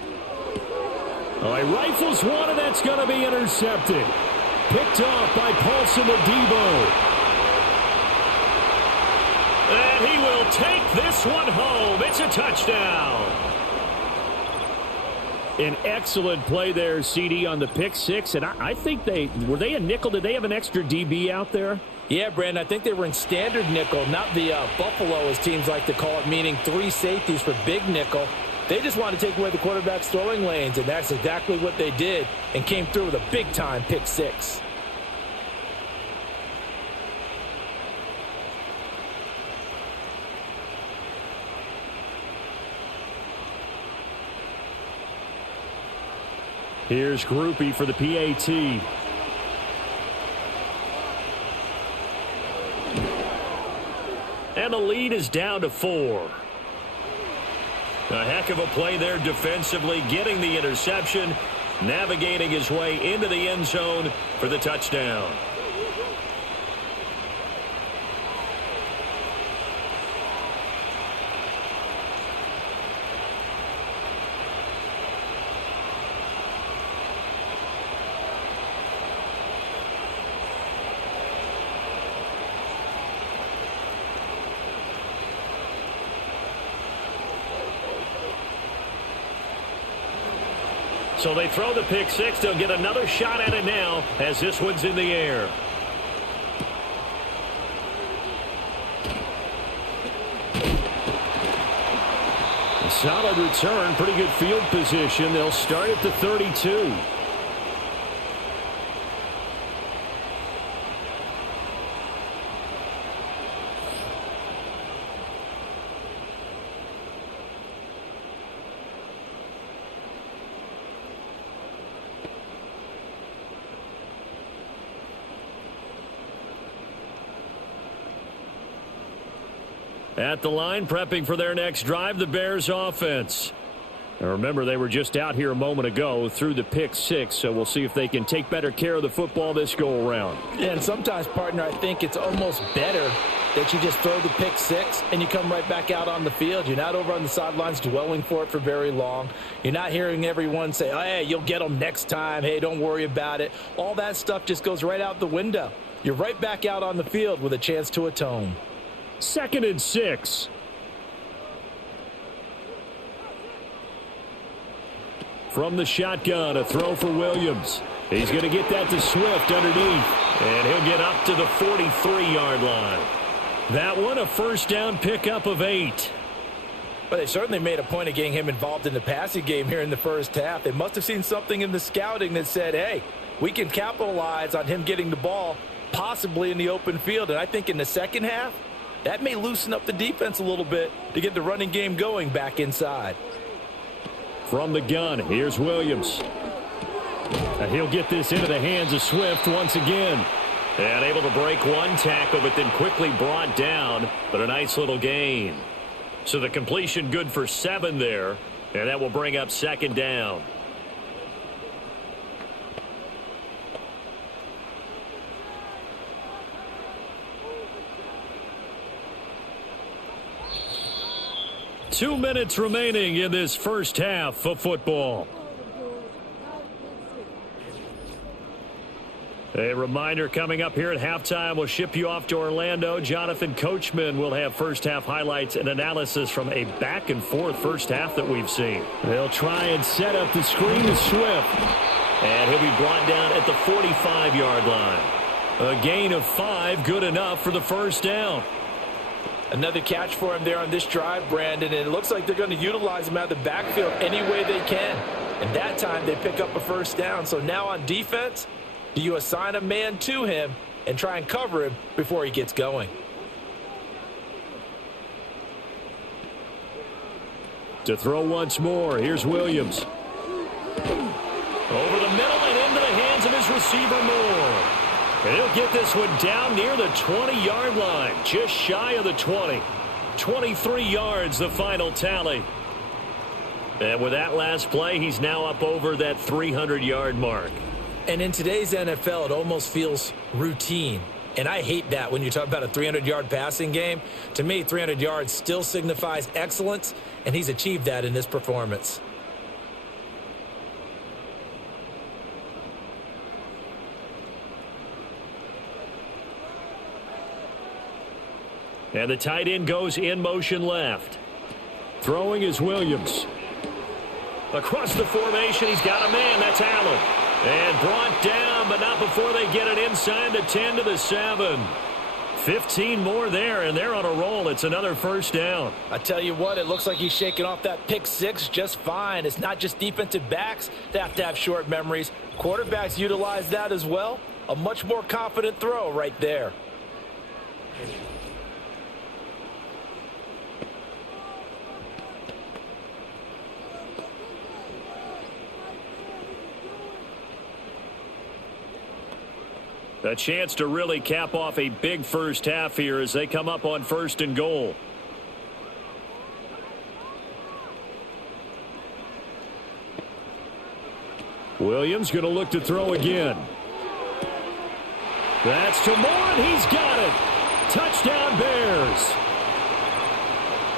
Oh, he rifles one, and that's going to be intercepted. Picked off by Paulson Adebo. And he will take this one home. It's a touchdown. An excellent play there, CD, on the pick six. And I think were they a nickel? Did they have an extra DB out there? Yeah, Brandon, I think they were in standard nickel, not the Buffalo, as teams like to call it, meaning 3 safeties for big nickel. They just wanted to take away the quarterback's throwing lanes, and that's exactly what they did, and came through with a big-time pick six. Here's Groupie for the PAT. And the lead is down to 4. A heck of a play there defensively, getting the interception, navigating his way into the end zone for the touchdown. So they throw the pick six. They'll get another shot at it now as this one's in the air. A solid return, pretty good field position. They'll start at the 32. At the line, prepping for their next drive, the Bears offense. Now remember, they were just out here a moment ago through the pick six, so we'll see if they can take better care of the football this go-around. Yeah, and sometimes, partner, I think it's almost better that you just throw the pick six and you come right back out on the field. You're not over on the sidelines dwelling for it for very long. You're not hearing everyone say, oh, hey, you'll get them next time. Hey, don't worry about it. All that stuff just goes right out the window. You're right back out on the field with a chance to atone. 2nd and 6. From the shotgun, a throw for Williams. He's going to get that to Swift underneath. And he'll get up to the 43-yard line. That one, a first down pickup of 8. But they certainly made a point of getting him involved in the passing game here in the first half. They must have seen something in the scouting that said, hey, we can capitalize on him getting the ball possibly in the open field. And I think in the second half, that may loosen up the defense a little bit to get the running game going back inside. From the gun, here's Williams. And he'll get this into the hands of Swift once again. And able to break one tackle, but then quickly brought down. But a nice little gain. So the completion good for 7 there. And that will bring up 2nd down. Two minutes remaining in this first half of football. A reminder coming up here at halftime. We'll ship you off to Orlando. Jonathan Coachman will have first half highlights and analysis from a back and forth first half that we've seen. They'll try and set up the screen to Swift. And he'll be brought down at the 45-yard line. A gain of 5, good enough for the first down. Another catch for him there on this drive, Brandon, and it looks like they're going to utilize him out of the backfield any way they can. And that time they pick up a first down. So now on defense, do you assign a man to him and try and cover him before he gets going? To throw once more, here's Williams. Over the middle and into the hands of his receiver Moore. And he'll get this one down near the 20-yard line, just shy of the 20. 23 yards, the final tally. And with that last play, he's now up over that 300-yard mark. And in today's NFL, it almost feels routine. And I hate that when you talk about a 300-yard passing game. To me, 300 yards still signifies excellence, and he's achieved that in this performance. And the tight end goes in motion left. Throwing is Williams. Across the formation, he's got a man. That's Allen. And brought down, but not before they get it inside the 10 to the 7. 15 more there, and they're on a roll. It's another first down. I tell you what, it looks like he's shaking off that pick six just fine. It's not just defensive backs that have to have short memories. Quarterbacks utilize that as well. A much more confident throw right there. A chance to really cap off a big first half here as they come up on 1st and goal. Williams going to look to throw again. That's to Moore, and he's got it. Touchdown, Bears.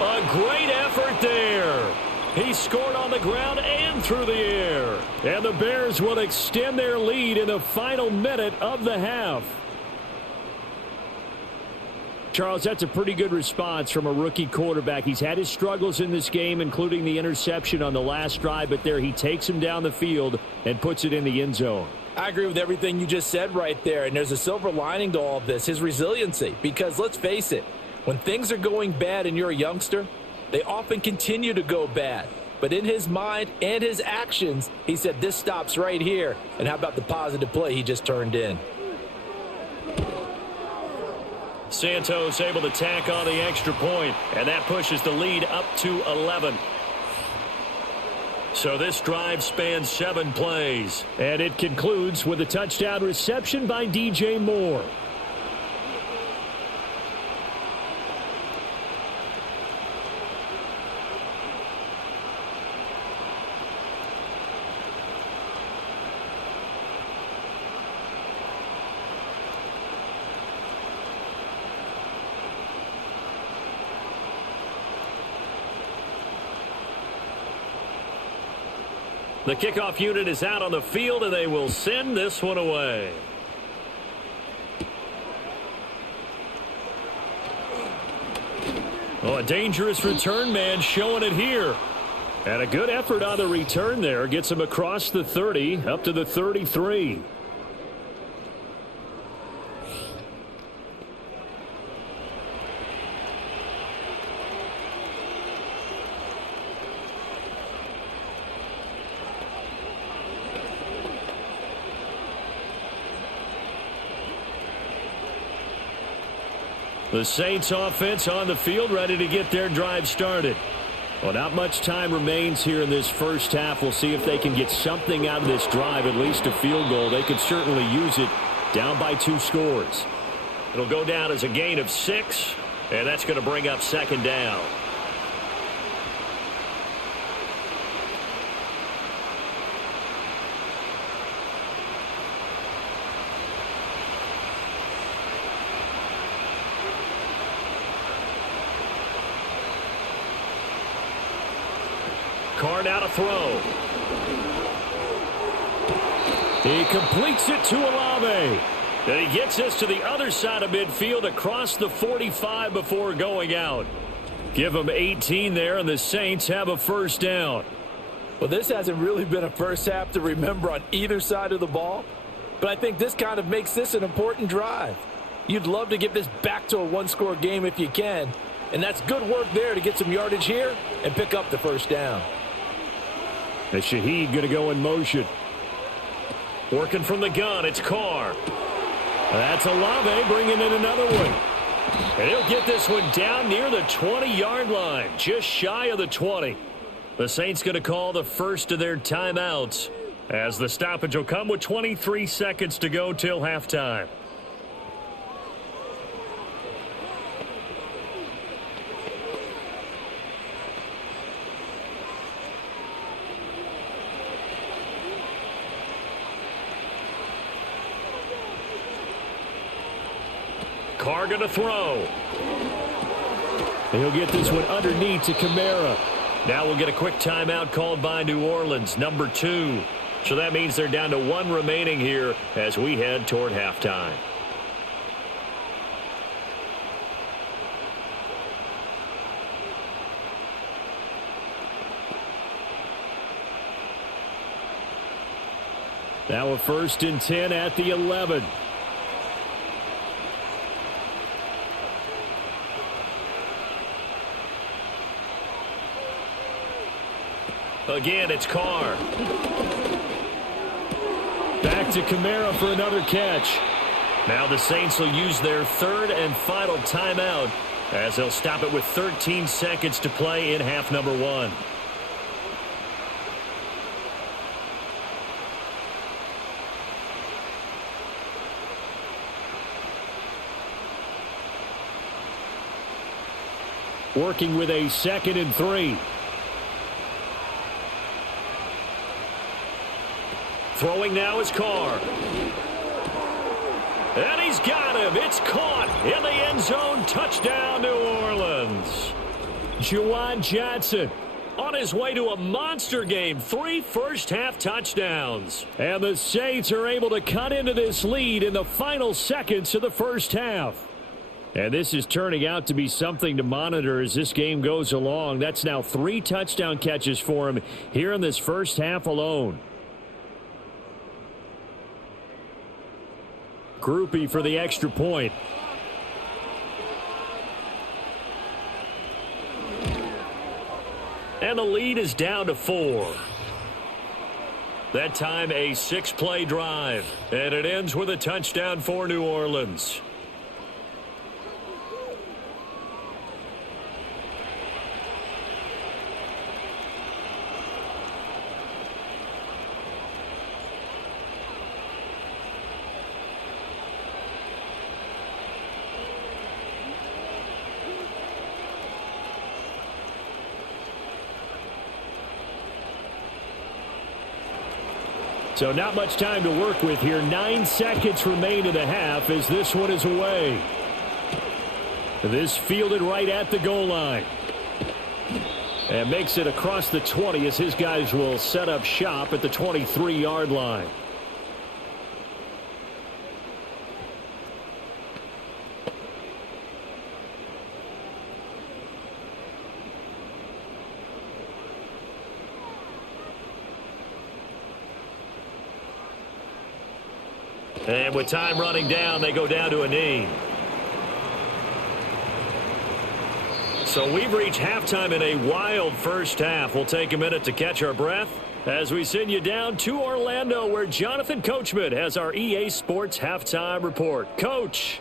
A great effort there. He scored on the ground and through the air. And the Bears will extend their lead in the final minute of the half. Charles, that's a pretty good response from a rookie quarterback. He's had his struggles in this game, including the interception on the last drive, but there he takes him down the field and puts it in the end zone. I agree with everything you just said right there, and there's a silver lining to all of this, his resiliency. Because let's face it, when things are going bad and you're a youngster, they often continue to go bad. But in his mind and his actions, he said, this stops right here. And how about the positive play he just turned in? Santos able to tack on the extra point, and that pushes the lead up to 11. So this drive spans 7 plays. And it concludes with a touchdown reception by DJ Moore. The kickoff unit is out on the field, and they will send this one away. Oh, a dangerous return man showing it here. And a good effort on the return there. Gets him across the 30, up to the 33. The Saints offense on the field, ready to get their drive started. Well, not much time remains here in this first half. We'll see if they can get something out of this drive, at least a field goal. They could certainly use it, down by 2 scores. It'll go down as a gain of 6, and that's going to bring up second down. Carr now to throw. He completes it to Olave. And he gets this to the other side of midfield across the 45 before going out. Give him 18 there, and the Saints have a first down. Well, this hasn't really been a first half to remember on either side of the ball, but I think this kind of makes this an important drive. You'd love to get this back to a one-score game if you can, and that's good work there to get some yardage here and pick up the first down. And Shaheed going to go in motion. Working from the gun, it's Carr. That's Olave bringing in another one. And he'll get this one down near the 20-yard line, just shy of the 20. The Saints going to call the first of their timeouts, as the stoppage will come with 23 seconds to go till halftime. Carr going to throw. He'll get this one underneath to Kamara. Now we'll get a quick timeout called by New Orleans, number 2. So that means they're down to 1 remaining here as we head toward halftime. Now a 1st and 10 at the 11. Again, it's Carr. Back to Kamara for another catch. Now the Saints will use their 3rd and final timeout as they'll stop it with 13 seconds to play in half number 1. Working with a 2nd and 3. Throwing now is Carr. And he's got him. It's caught in the end zone. Touchdown, New Orleans. Juwan Johnson on his way to a monster game. 3 first-half touchdowns. And the Saints are able to cut into this lead in the final seconds of the first half. And this is turning out to be something to monitor as this game goes along. That's now 3 touchdown catches for him here in this first half alone. Groupie for the extra point. And the lead is down to 4. That time a 6-play drive. And it ends with a touchdown for New Orleans. So not much time to work with here. 9 seconds remain in the half as this one is away. This fielded right at the goal line. And makes it across the 20 as his guys will set up shop at the 23-yard line. And with time running down, they go down to a knee. So we've reached halftime in a wild first half. We'll take a minute to catch our breath as we send you down to Orlando, where Jonathan Coachman has our EA Sports Halftime Report. Coach.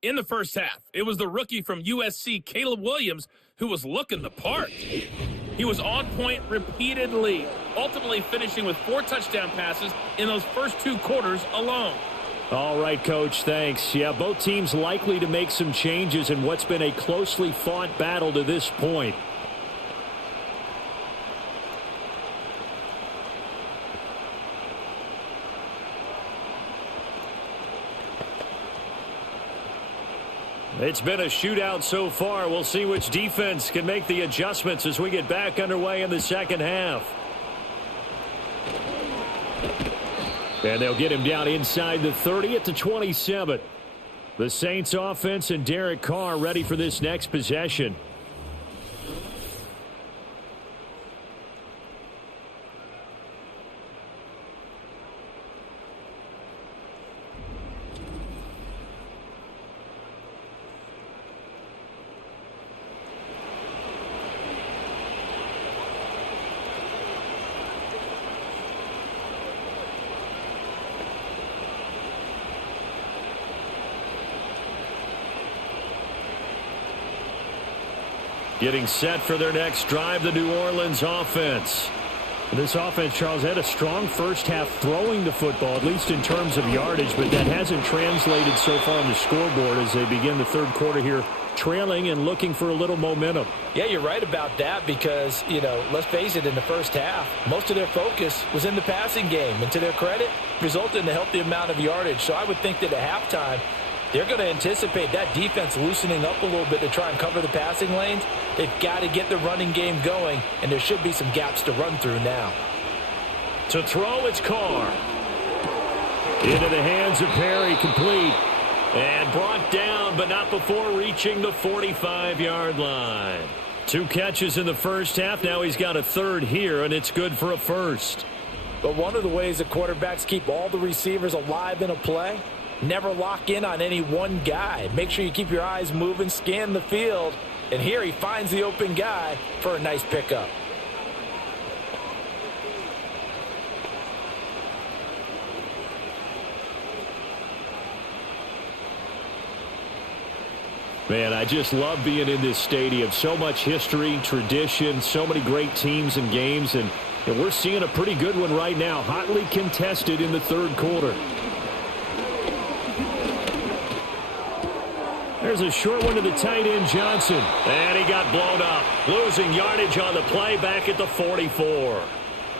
In the first half, it was the rookie from USC, Caleb Williams, who was looking the part. He was on point repeatedly, ultimately finishing with 4 touchdown passes in those first 2 quarters alone. All right, Coach, thanks. Yeah, both teams likely to make some changes in what's been a closely fought battle to this point. It's been a shootout so far. We'll see which defense can make the adjustments as we get back underway in the second half. And they'll get him down inside the 30 at the 27. The Saints offense and Derek Carr ready for this next possession. Getting set for their next drive, the New Orleans offense. This offense, Charles, had a strong first half throwing the football, at least in terms of yardage, but that hasn't translated so far on the scoreboard as they begin the third quarter here, trailing and looking for a little momentum. Yeah, you're right about that because, let's face it, in the first half, most of their focus was in the passing game. And to their credit, resulted in a healthy amount of yardage. So I would think that at halftime, they're going to anticipate that defense loosening up a little bit to try and cover the passing lanes. They've got to get the running game going, and there should be some gaps to run through now. To throw, it's Carr. Into the hands of Perry, complete. And brought down, but not before reaching the 45-yard line. 2 catches in the first half. Now he's got a third here, and it's good for a first. But one of the ways that quarterbacks keep all the receivers alive in a play, never lock in on any one guy. Make sure you keep your eyes moving, scan the field. And here he finds the open guy for a nice pickup. Man, I just love being in this stadium. So much history, tradition, so many great teams and games. And we're seeing a pretty good one right now. Hotly contested in the third quarter. There's a short one to the tight end, Johnson. And he got blown up. Losing yardage on the play back at the 44.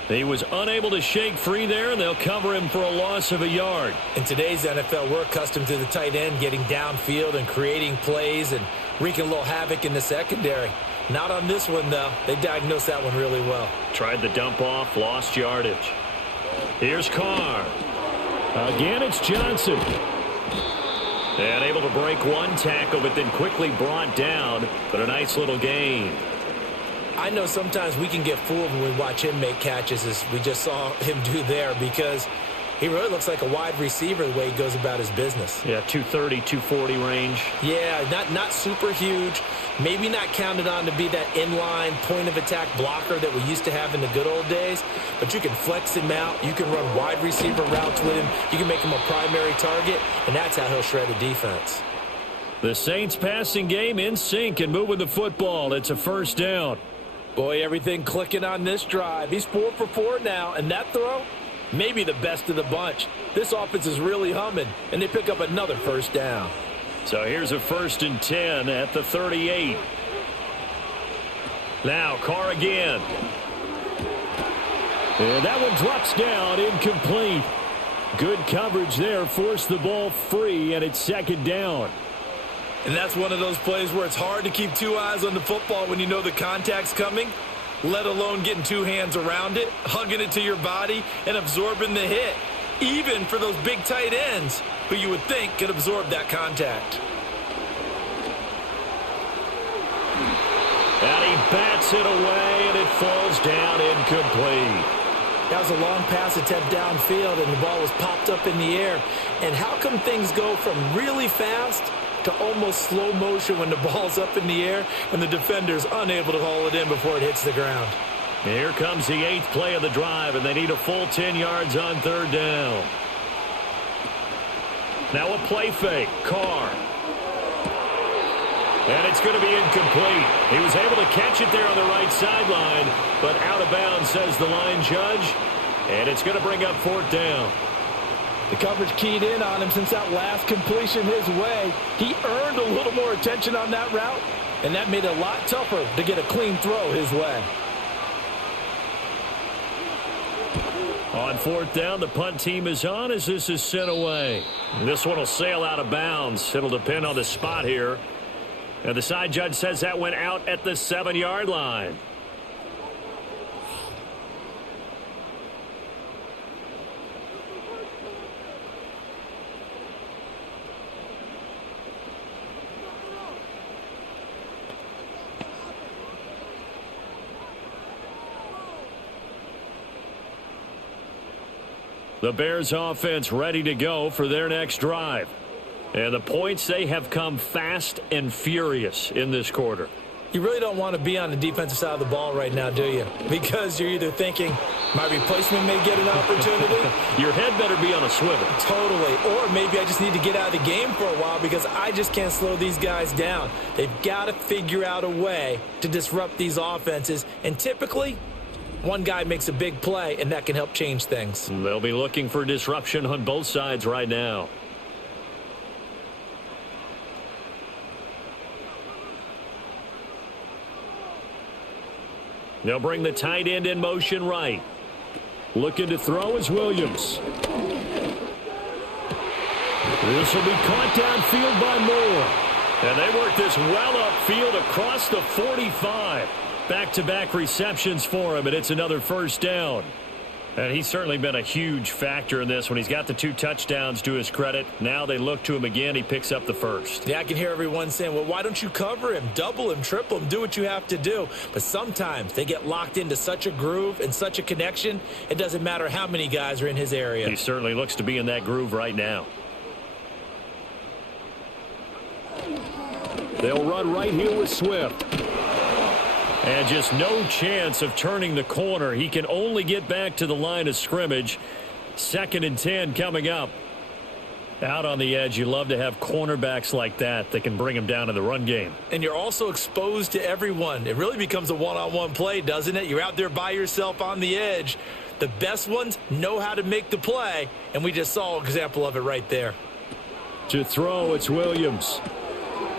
He was unable to shake free there, and they'll cover him for a loss of a yard. In today's NFL, we're accustomed to the tight end getting downfield and creating plays and wreaking a little havoc in the secondary. Not on this one, though. They diagnosed that one really well. Tried the dump off, lost yardage. Here's Carr. Again, it's Johnson. And able to break one tackle, but then quickly brought down. But a nice little gain. I know sometimes we can get fooled when we watch him make catches, as we just saw him do there, because he really looks like a wide receiver the way he goes about his business. Yeah, 230, 240 range. Yeah, not super huge. Maybe not counted on to be that inline point-of-attack blocker that we used to have in the good old days. But you can flex him out. You can run wide receiver routes with him. You can make him a primary target, and that's how he'll shred a defense. The Saints passing game in sync and moving the football. It's a first down. Boy, everything clicking on this drive. He's 4 for 4 now, and that throw, maybe the best of the bunch. This offense is really humming, and they pick up another first down. So here's a 1st and 10 at the 38. Now Carr again. And that one drops down, incomplete. Good coverage there, forced the ball free, and it's 2nd down. And that's one of those plays where it's hard to keep 2 eyes on the football when you know the contact's coming, let alone getting 2 hands around it, hugging it to your body, and absorbing the hit. Even for those big tight ends who you would think could absorb that contact. And he bats it away, and it falls down incomplete. That was a long pass attempt downfield, and the ball was popped up in the air. And how come things go from really fast to almost slow motion when the ball's up in the air and the defender's unable to haul it in before it hits the ground? Here comes the 8th play of the drive, and they need a full 10 yards on 3rd down. Now a play fake. Carr. And it's going to be incomplete. He was able to catch it there on the right sideline, but out of bounds, says the line judge. And it's going to bring up 4th down. The coverage keyed in on him since that last completion his way. He earned a little more attention on that route, and that made it a lot tougher to get a clean throw his way. On 4th down, the punt team is on as this is sent away. This one will sail out of bounds. It'll depend on the spot here. And the side judge says that went out at the 7-yard line. The Bears offense ready to go for their next drive. And the points, they have come fast and furious in this quarter. You really don't want to be on the defensive side of the ball right now, do you? Because you're either thinking, my replacement may get an opportunity. Your head better be on a swivel. Totally. Or maybe I just need to get out of the game for a while because I just can't slow these guys down. They've got to figure out a way to disrupt these offenses. And typically, one guy makes a big play, and that can help change things. They'll be looking for disruption on both sides right now. They'll bring the tight end in motion right. Looking to throw is Williams. This will be caught downfield by Moore. And they work this well upfield across the 45. Back-to-back receptions for him, and it's another 1st down. And he's certainly been a huge factor in this when he's got the 2 touchdowns to his credit. Now they look to him again. He picks up the 1st. Yeah, I can hear everyone saying, well, why don't you cover him, double him, triple him, do what you have to do. But sometimes they get locked into such a groove and such a connection, it doesn't matter how many guys are in his area. He certainly looks to be in that groove right now. They'll run right here with Swift. And just no chance of turning the corner. He can only get back to the line of scrimmage. 2nd and 10 coming up. Out on the edge, you love to have cornerbacks like that can bring him down in the run game. And you're also exposed to everyone. It really becomes a one-on-one play, doesn't it? You're out there by yourself on the edge. The best ones know how to make the play, and we just saw an example of it right there. To throw, it's Williams.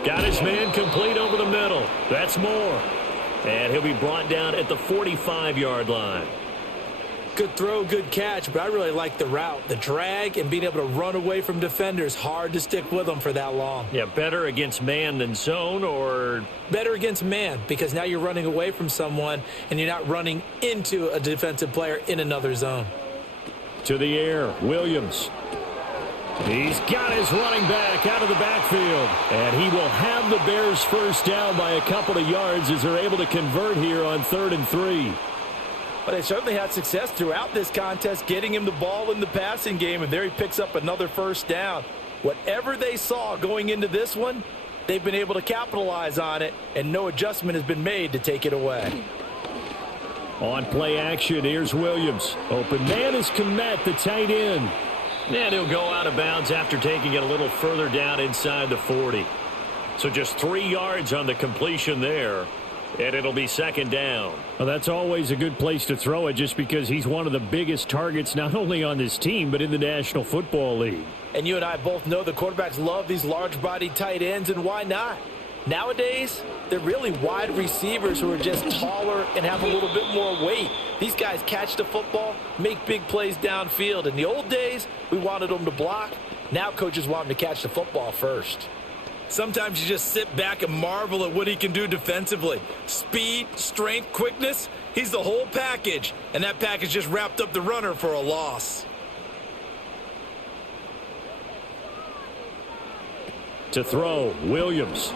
Got his man complete over the middle. That's Moore. And he'll be brought down at the 45-yard line. Good throw, good catch, but I really like the route. The drag and being able to run away from defenders, hard to stick with them for that long. Yeah, better against man than zone, or better against man, because now you're running away from someone and you're not running into a defensive player in another zone. To the air, Williams. He's got his running back out of the backfield. And he will have the Bears first down by a couple of yards as they're able to convert here on 3rd and 3. But they certainly had success throughout this contest, getting him the ball in the passing game, and there he picks up another first down. Whatever they saw going into this one, they've been able to capitalize on it, and no adjustment has been made to take it away. On play action, here's Williams. Open man is Kmet, the tight end. And he'll go out of bounds after taking it a little further down inside the 40. So just 3 yards on the completion there, and it'll be 2nd down. Well, that's always a good place to throw it, just because he's one of the biggest targets not only on this team but in the National Football League. And you and I both know the quarterbacks love these large-bodied tight ends, and why not? Nowadays, they're really wide receivers who are just taller and have a little bit more weight. These guys catch the football, make big plays downfield. In the old days, we wanted them to block. Now coaches want them to catch the football first. Sometimes you just sit back and marvel at what he can do defensively. Speed, strength, quickness, he's the whole package. And that package just wrapped up the runner for a loss. To throw, Williams.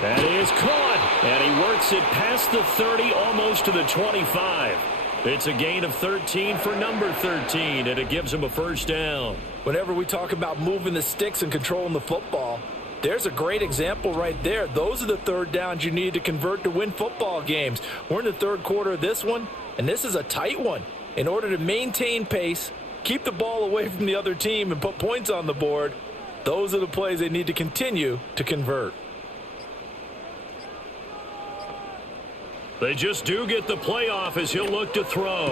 That is caught, and he works it past the 30, almost to the 25. It's a gain of 13 for number 13, and it gives him a first down. Whenever we talk about moving the sticks and controlling the football, there's a great example right there. Those are the third downs you need to convert to win football games. We're in the third quarter of this one, and this is a tight one. In order to maintain pace, keep the ball away from the other team, and put points on the board, those are the plays they need to continue to convert. They just do get the playoff as he'll look to throw.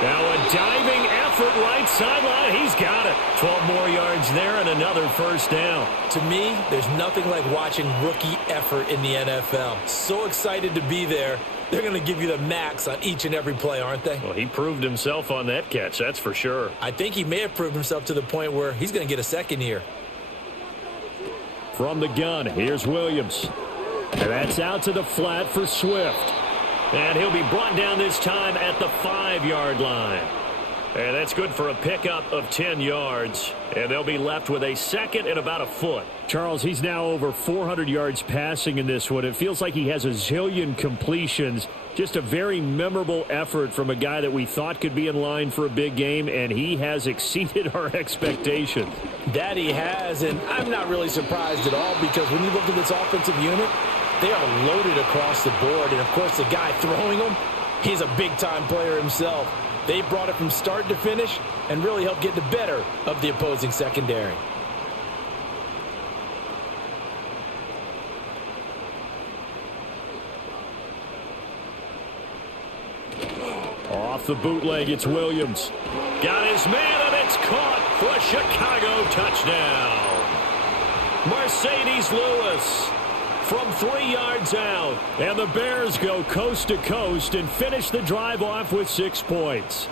Now a diving effort right sideline. He's got it. 12 more yards there and another first down. To me, there's nothing like watching rookie effort in the NFL. So excited to be there. They're going to give you the max on each and every play, aren't they? Well, he proved himself on that catch, that's for sure. I think he may have proved himself to the point where he's going to get a second here. From the gun, here's Williams. And that's out to the flat for Swift. And he'll be brought down this time at the 5-yard line. And that's good for a pickup of 10 yards. And they'll be left with a second and about a foot. Charles, he's now over 400 yards passing in this one. It feels like he has a zillion completions. Just a very memorable effort from a guy that we thought could be in line for a big game, and he has exceeded our expectations. That he has, and I'm not really surprised at all, because when you look at this offensive unit, they are loaded across the board. And, of course, the guy throwing them, he's a big-time player himself. They brought it from start to finish and really helped get the better of the opposing secondary. Off the bootleg, it's Williams. Got his man, and it's caught for a Chicago touchdown. Mercedes Lewis from 3 yards out. And the Bears go coast to coast and finish the drive off with 6 points.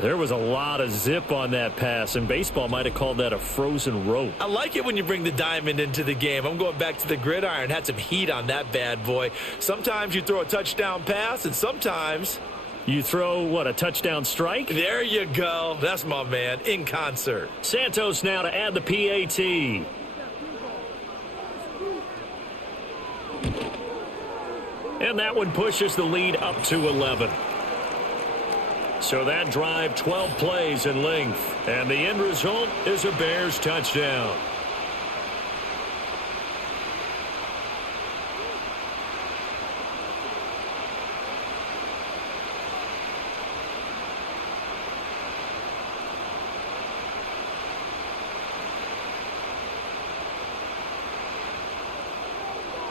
There was a lot of zip on that pass, and baseball might have called that a frozen rope. I like it when you bring the diamond into the game. I'm going back to the gridiron. Had some heat on that bad boy. Sometimes you throw a touchdown pass, and sometimes you throw, what, a touchdown strike? There you go. That's my man, in concert. Santos now to add the PAT. And that one pushes the lead up to 11. So that drive, 12 plays in length. And the end result is a Bears touchdown.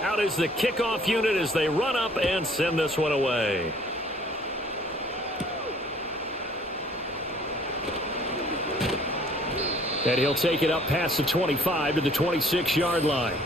Out is the kickoff unit as they run up and send this one away. And he'll take it up past the 25 to the 26-yard line.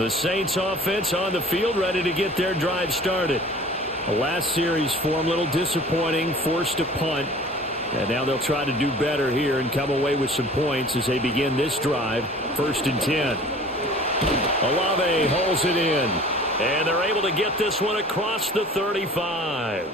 The Saints offense on the field, ready to get their drive started. The last series for them, a little disappointing, forced to punt. And now they'll try to do better here and come away with some points as they begin this drive. 1st and 10. Olave hauls it in. And they're able to get this one across the 35.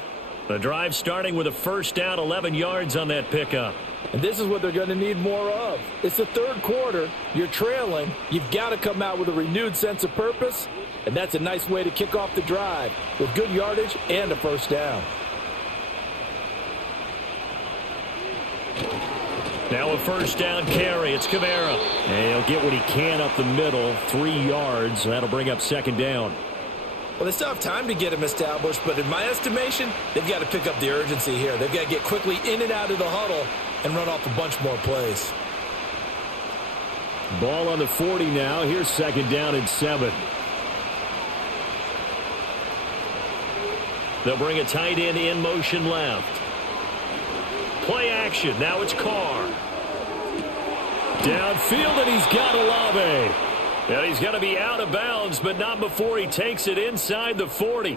The drive starting with a first down, 11 yards on that pickup. And this is what they're going to need more of. It's the third quarter. You're trailing. You've got to come out with a renewed sense of purpose. And that's a nice way to kick off the drive with good yardage and a first down. Now a first down carry. It's Kamara. And he'll get what he can up the middle. 3 yards. That'll bring up 2nd down. Well, they still have time to get him established, but in my estimation, they've got to pick up the urgency here. They've got to get quickly in and out of the huddle and run off a bunch more plays. Ball on the 40 now. Here's 2nd down and 7. They'll bring a tight end in motion left. Play action. Now it's Carr. Downfield, and he's got Olave. And he's going to be out of bounds, but not before he takes it inside the 40.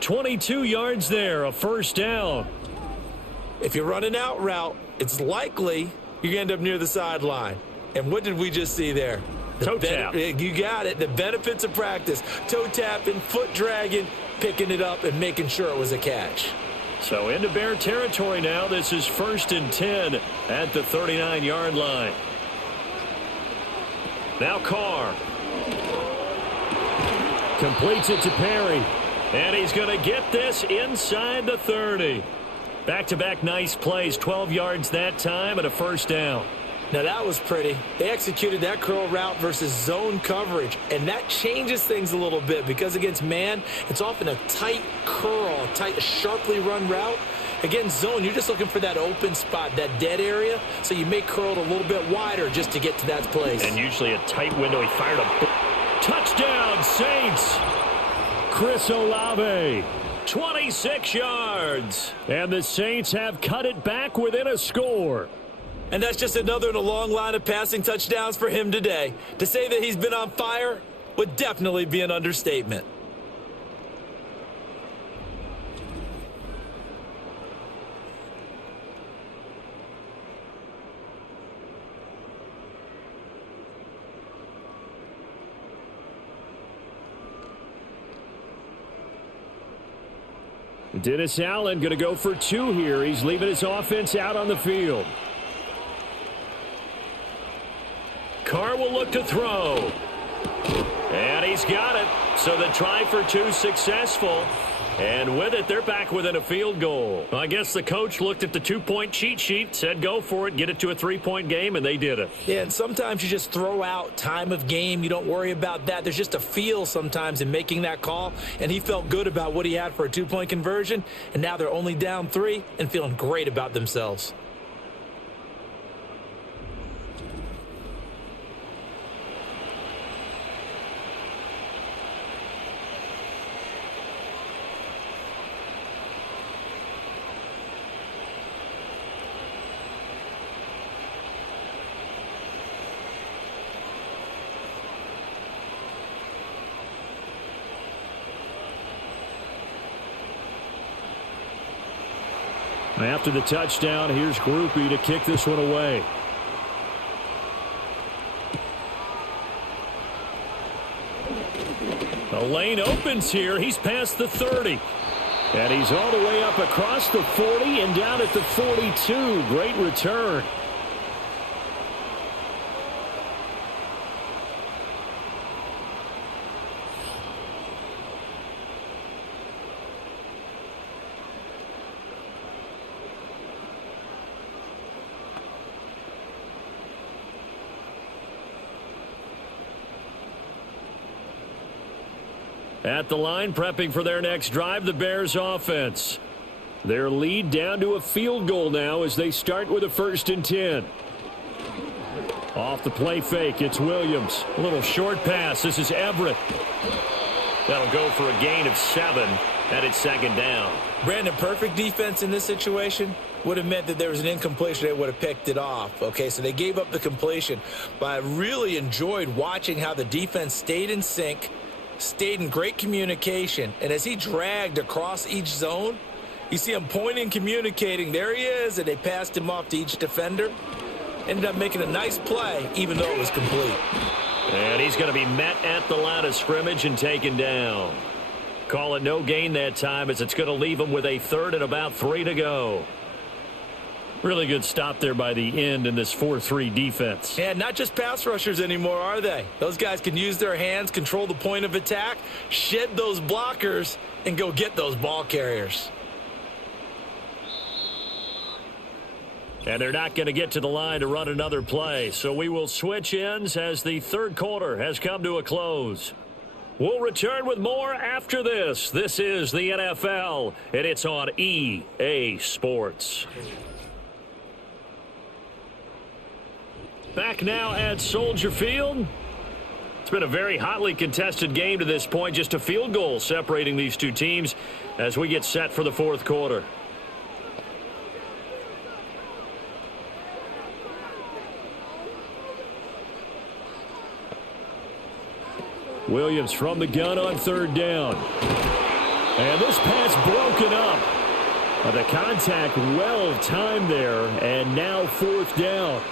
22 yards there, a first down. If you're running out route, it's likely you're going to end up near the sideline. And what did we just see there? Toe tap. You got it. The benefits of practice. Toe tapping, foot dragging, picking it up, and making sure it was a catch. So into Bear territory now. This is 1st and 10 at the 39-yard line. Now Carr. Completes it to Perry. And he's going to get this inside the 30. Back-to-back nice plays. 12 yards that time and a first down. Now that was pretty. They executed that curl route versus zone coverage, and that changes things a little bit because against man, it's often a tight curl, tight, sharply run route. Against zone, you're just looking for that open spot, that dead area, so you may curl it a little bit wider just to get to that place. And usually a tight window. He fired a touchdown, Saints. Chris Olave. 26 yards. And the Saints have cut it back within a score. And that's just another in a long line of passing touchdowns for him today. To say that he's been on fire would definitely be an understatement. Dennis Allen going to go for 2 here. He's leaving his offense out on the field. Carr will look to throw. And he's got it. So the try for 2 successful. And with it, they're back within a field goal. I guess the coach looked at the 2-point cheat sheet, said go for it, get it to a 3-point game, and they did it. Yeah, and sometimes you just throw out time of game. You don't worry about that. There's just a feel sometimes in making that call, and he felt good about what he had for a 2-point conversion, and now they're only down 3 and feeling great about themselves. After the touchdown, here's Groupie to kick this one away. The lane opens here. He's past the 30. And he's all the way up across the 40 and down at the 42. Great return. At the line, prepping for their next drive, the Bears offense. Their lead down to a field goal now as they start with a 1st and 10. Off the play fake, it's Williams. A little short pass. This is Everett. That'll go for a gain of 7. And it's second down. Brandon, perfect defense in this situation would have meant that there was an incompletion. They would have picked it off. Okay, so they gave up the completion. But I really enjoyed watching how the defense stayed in sync, stayed in great communication. And as he dragged across each zone, you see him pointing, communicating. There he is, and they passed him off to each defender. Ended up making a nice play, even though it was complete. And he's going to be met at the line of scrimmage and taken down. Call it no gain that time, as it's going to leave him with a third and about 3 to go. Really good stop there by the end in this 4-3 defense. And not just pass rushers anymore, are they? Those guys can use their hands, control the point of attack, shed those blockers, and go get those ball carriers. And they're not going to get to the line to run another play. So we will switch ends as the third quarter has come to a close. We'll return with more after this. This is the NFL, and it's on EA Sports. Back now at Soldier Field. It's been a very hotly contested game to this point. Just a field goal separating these two teams as we get set for the fourth quarter. Williams from the gun on third down. And this pass broken up. The contact well timed there, and now fourth down.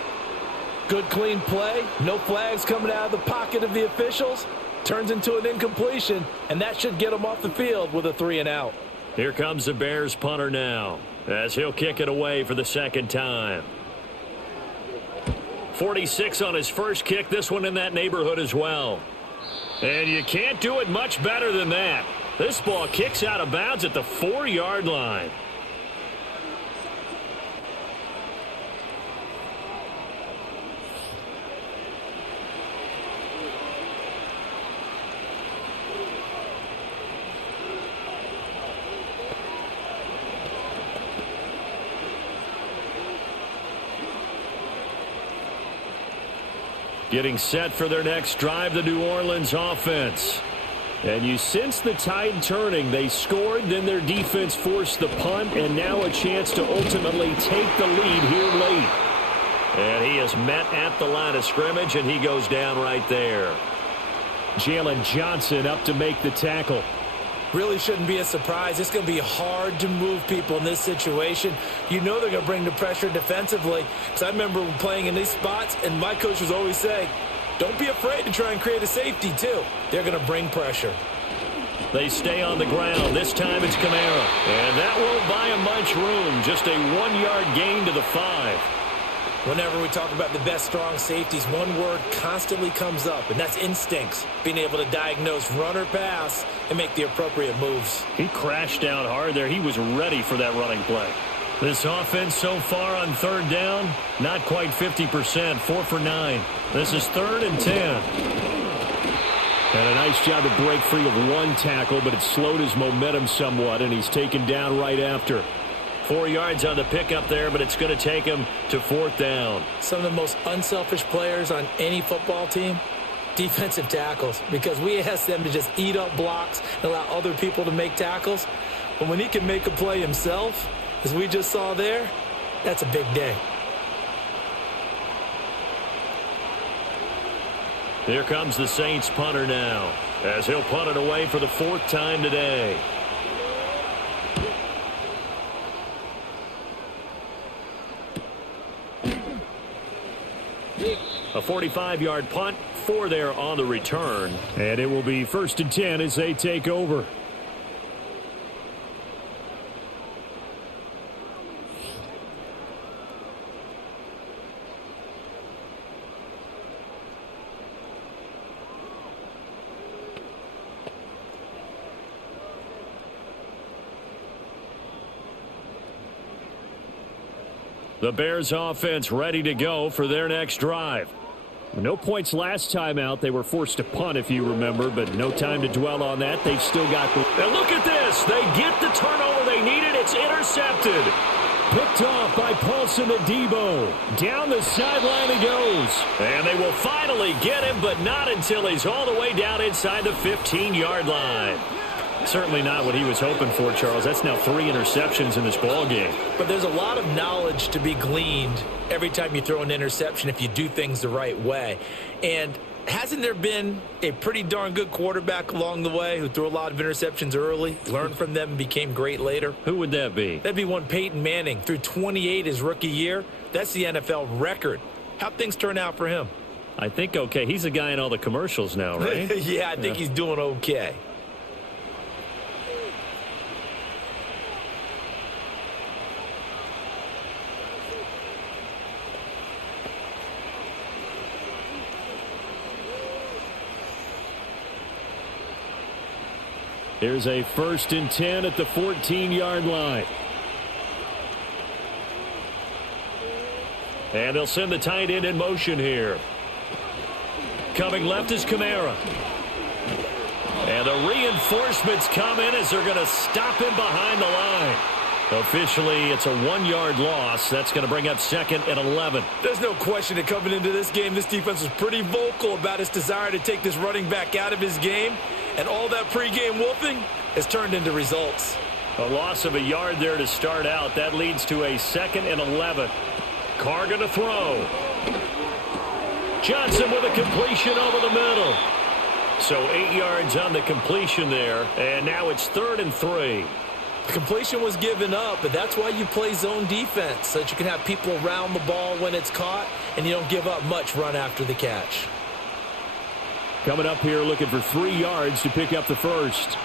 Good clean play. No flags coming out of the pocket of the officials. Turns into an incompletion, and that should get him off the field with a 3-and-out. Here comes the Bears punter now, as he'll kick it away for the second time. 46 on his first kick. This one in that neighborhood as well. And you can't do it much better than that. This ball kicks out of bounds at the 4-yard line. Getting set for their next drive, the New Orleans offense. And you sense the tide turning. They scored, then their defense forced the punt, and now a chance to ultimately take the lead here late. And he is met at the line of scrimmage, and he goes down right there. Jalen Johnson up to make the tackle. Really shouldn't be a surprise. It's going to be hard to move people in this situation. You know they're going to bring the pressure defensively. Because I remember playing in these spots, and my coach was always saying, don't be afraid to try and create a safety, too. They're going to bring pressure. They stay on the ground. This time it's Kamara. And that won't buy him much room. Just a 1-yard gain to the 5. Whenever we talk about the best strong safeties, one word constantly comes up, and that's instincts. Being able to diagnose run or pass and make the appropriate moves. He crashed down hard there. He was ready for that running play. This offense so far on third down, not quite 50%, 4 for 9. This is 3rd and 10. And a nice job to break free of one tackle, but it slowed his momentum somewhat, and he's taken down right after. 4 yards on the pickup there, but it's going to take him to 4th down. Some of the most unselfish players on any football team, defensive tackles, because we ask them to just eat up blocks and allow other people to make tackles. But when he can make a play himself, as we just saw there, that's a big day. Here comes the Saints punter now, as he'll punt it away for the 4th time today. A 45-yard punt, 4 there on the return. And it will be 1st and 10 as they take over. The Bears offense ready to go for their next drive. No points last time out. They were forced to punt, if you remember, but no time to dwell on that. They've still got the... And look at this. They get the turnover they needed. It's intercepted. Picked off by Paulson Adebo. Down the sideline he goes. And they will finally get him, but not until he's all the way down inside the 15-yard line. Certainly not what he was hoping for, Charles. That's now 3 interceptions in this ball game. But there's a lot of knowledge to be gleaned every time you throw an interception if you do things the right way. And hasn't there been a pretty darn good quarterback along the way who threw a lot of interceptions early, learned from them, and became great later? Who would that be? That'd be one Peyton Manning. Threw 28 his rookie year. That's the NFL record. How'd things turn out for him? I think okay. He's a guy in all the commercials now, right? Yeah, I think he's doing okay. Here's a 1st and 10 at the 14-yard line. And they'll send the tight end in motion here. Coming left is Kamara. And the reinforcements come in as they're going to stop him behind the line. Officially, it's a 1-yard loss. That's going to bring up 2nd and 11. There's no question that coming into this game, this defense was pretty vocal about its desire to take this running back out of his game. And all that pregame wolfing has turned into results. A loss of a yard there to start out. That leads to a 2nd and 11. Carr going to throw. Johnson with a completion over the middle. So 8 yards on the completion there. And now it's 3rd and 3. The completion was given up, but that's why you play zone defense, so that you can have people around the ball when it's caught, and you don't give up much run after the catch. Coming up here looking for 3 yards to pick up the first.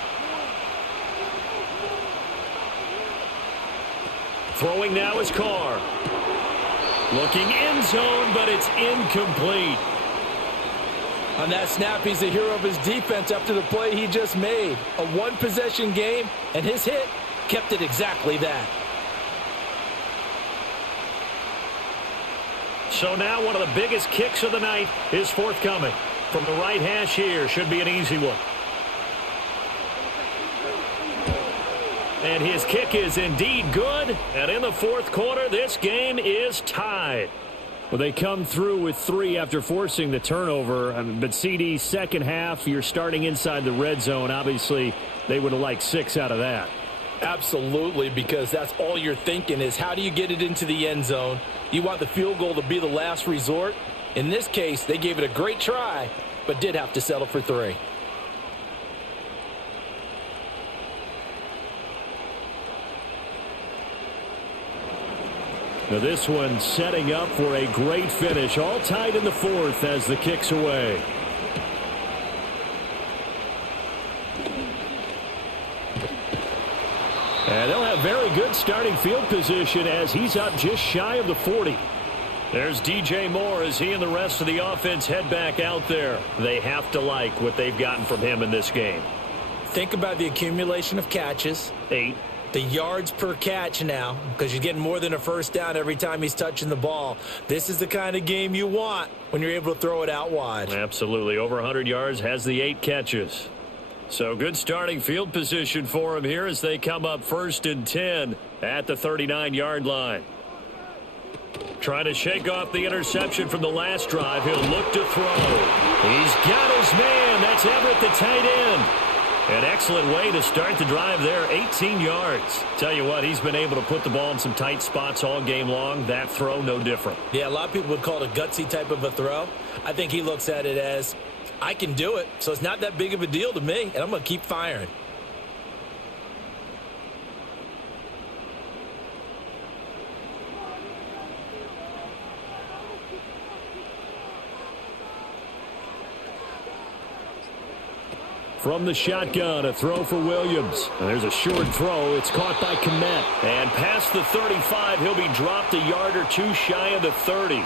Throwing now is Carr. Looking end zone, but it's incomplete. On that snap, he's the hero of his defense after the play he just made. A one-possession game, and his hit kept it exactly that. So now one of the biggest kicks of the night is forthcoming. From the right hash here, should be an easy one. And his kick is indeed good. And in the 4th quarter, this game is tied. Well, they come through with 3 after forcing the turnover. But CD, second half, you're starting inside the red zone. Obviously, they would have liked 6 out of that. Absolutely, because that's all you're thinking is how do you get it into the end zone? You want the field goal to be the last resort. In this case, they gave it a great try, but did have to settle for 3. Now this one setting up for a great finish. All tied in the 4th as the kick's away. And they'll have very good starting field position as he's up just shy of the 40. There's DJ Moore as he and the rest of the offense head back out there. They have to like what they've gotten from him in this game. Think about the accumulation of catches. 8. The yards per catch now, because you're getting more than a first down every time he's touching the ball. This is the kind of game you want when you're able to throw it out wide. Absolutely. Over 100 yards, has the 8 catches. So good starting field position for him here as they come up 1st and 10 at the 39-yard line. Trying to shake off the interception from the last drive. He'll look to throw. He's got his man. That's Everett, the tight end. An excellent way to start the drive there, 18 yards. Tell you what, he's been able to put the ball in some tight spots all game long. That throw, no different. Yeah, a lot of people would call it a gutsy type of a throw. I think he looks at it as, I can do it, so it's not that big of a deal to me, and I'm going to keep firing. From the shotgun, a throw for Williams. And there's a short throw. It's caught by Kmet. And past the 35, he'll be dropped a yard or 2 shy of the 30.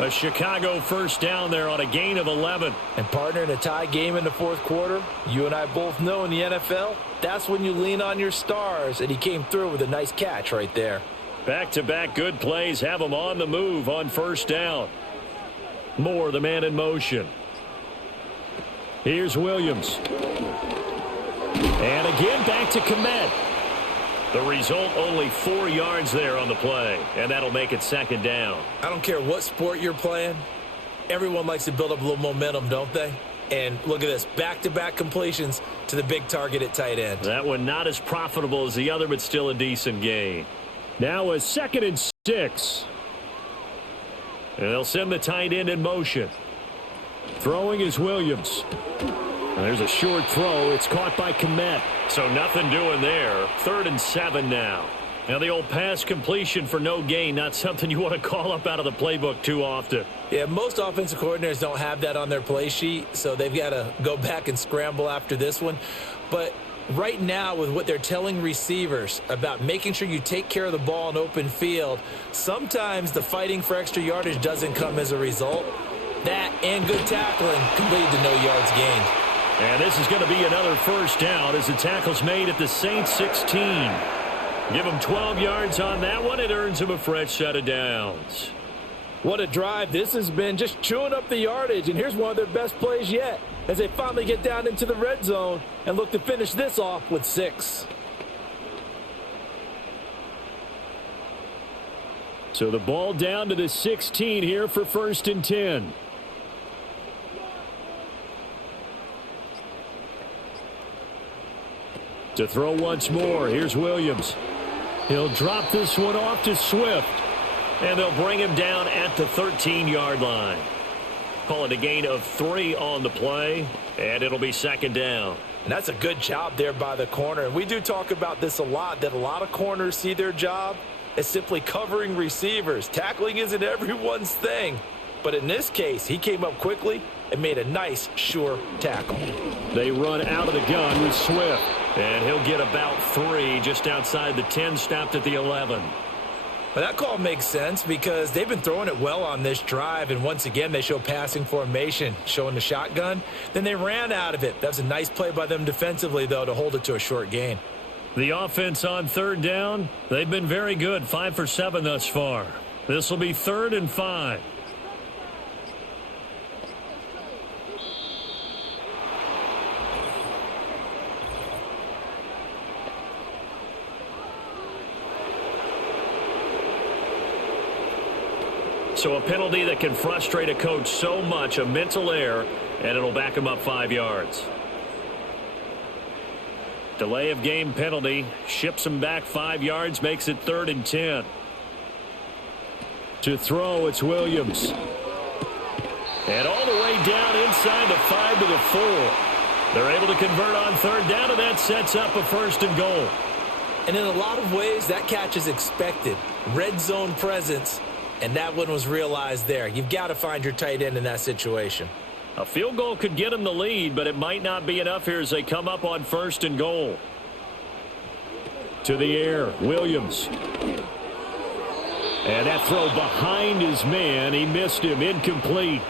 A Chicago first down there on a gain of 11. And partner, in a tie game in the 4th quarter, you and I both know in the NFL, that's when you lean on your stars. And he came through with a nice catch right there. Back-to-back good plays have him on the move on first down. Moore, the man in motion. Here's Williams. And again, back to Kmet. The result, only 4 yards there on the play, and that'll make it 2nd down. I don't care what sport you're playing. Everyone likes to build up a little momentum, don't they? And look at this, back-to-back completions to the big target at tight end. That one not as profitable as the other, but still a decent gain. Now a 2nd and 6. And they'll send the tight end in motion. Throwing is Williams. And there's a short throw. It's caught by Komet. So nothing doing there. 3rd and 7 now. Now the old pass completion for no gain, not something you want to call up out of the playbook too often. Yeah, most offensive coordinators don't have that on their play sheet, so they've got to go back and scramble after this one. But right now, with what they're telling receivers about making sure you take care of the ball in open field, sometimes the fighting for extra yardage doesn't come as a result. That and good tackling can lead to no yards gained. And this is going to be another first down as the tackle's made at the Saints 16. Give them 12 yards on that one. It earns them a fresh set of downs. What a drive this has been, just chewing up the yardage. And here's one of their best plays yet as they finally get down into the red zone and look to finish this off with 6. So the ball down to the 16 here for 1st and 10. To throw once more, here's Williams. He'll drop this one off to Swift. And they'll bring him down at the 13-yard line. Call it a gain of 3 on the play, and it'll be 2nd down. And that's a good job there by the corner. And we do talk about this a lot, that a lot of corners see their job as simply covering receivers. Tackling isn't everyone's thing. But in this case, he came up quickly and made a nice, sure tackle. They run out of the gun with Swift. And he'll get about 3 just outside the 10, stopped at the 11. But that call makes sense because they've been throwing it well on this drive, and once again they show passing formation, showing the shotgun. Then they ran out of it. That was a nice play by them defensively, though, to hold it to a short gain. The offense on 3rd down, they've been very good, 5 for 7 thus far. This will be 3rd and 5. So a penalty that can frustrate a coach so much, a mental error, and it'll back him up 5 yards. Delay of game penalty ships him back 5 yards, makes it 3rd and 10. To throw, it's Williams. And all the way down inside the 5 to the 4. They're able to convert on 3rd down, and that sets up a 1st and goal. And in a lot of ways, that catch is expected. Red zone presence. And that one was realized there. You've got to find your tight end in that situation. A field goal could get them the lead, but it might not be enough here as they come up on 1st and goal. To the air, Williams. And that throw behind his man. He missed him, incomplete.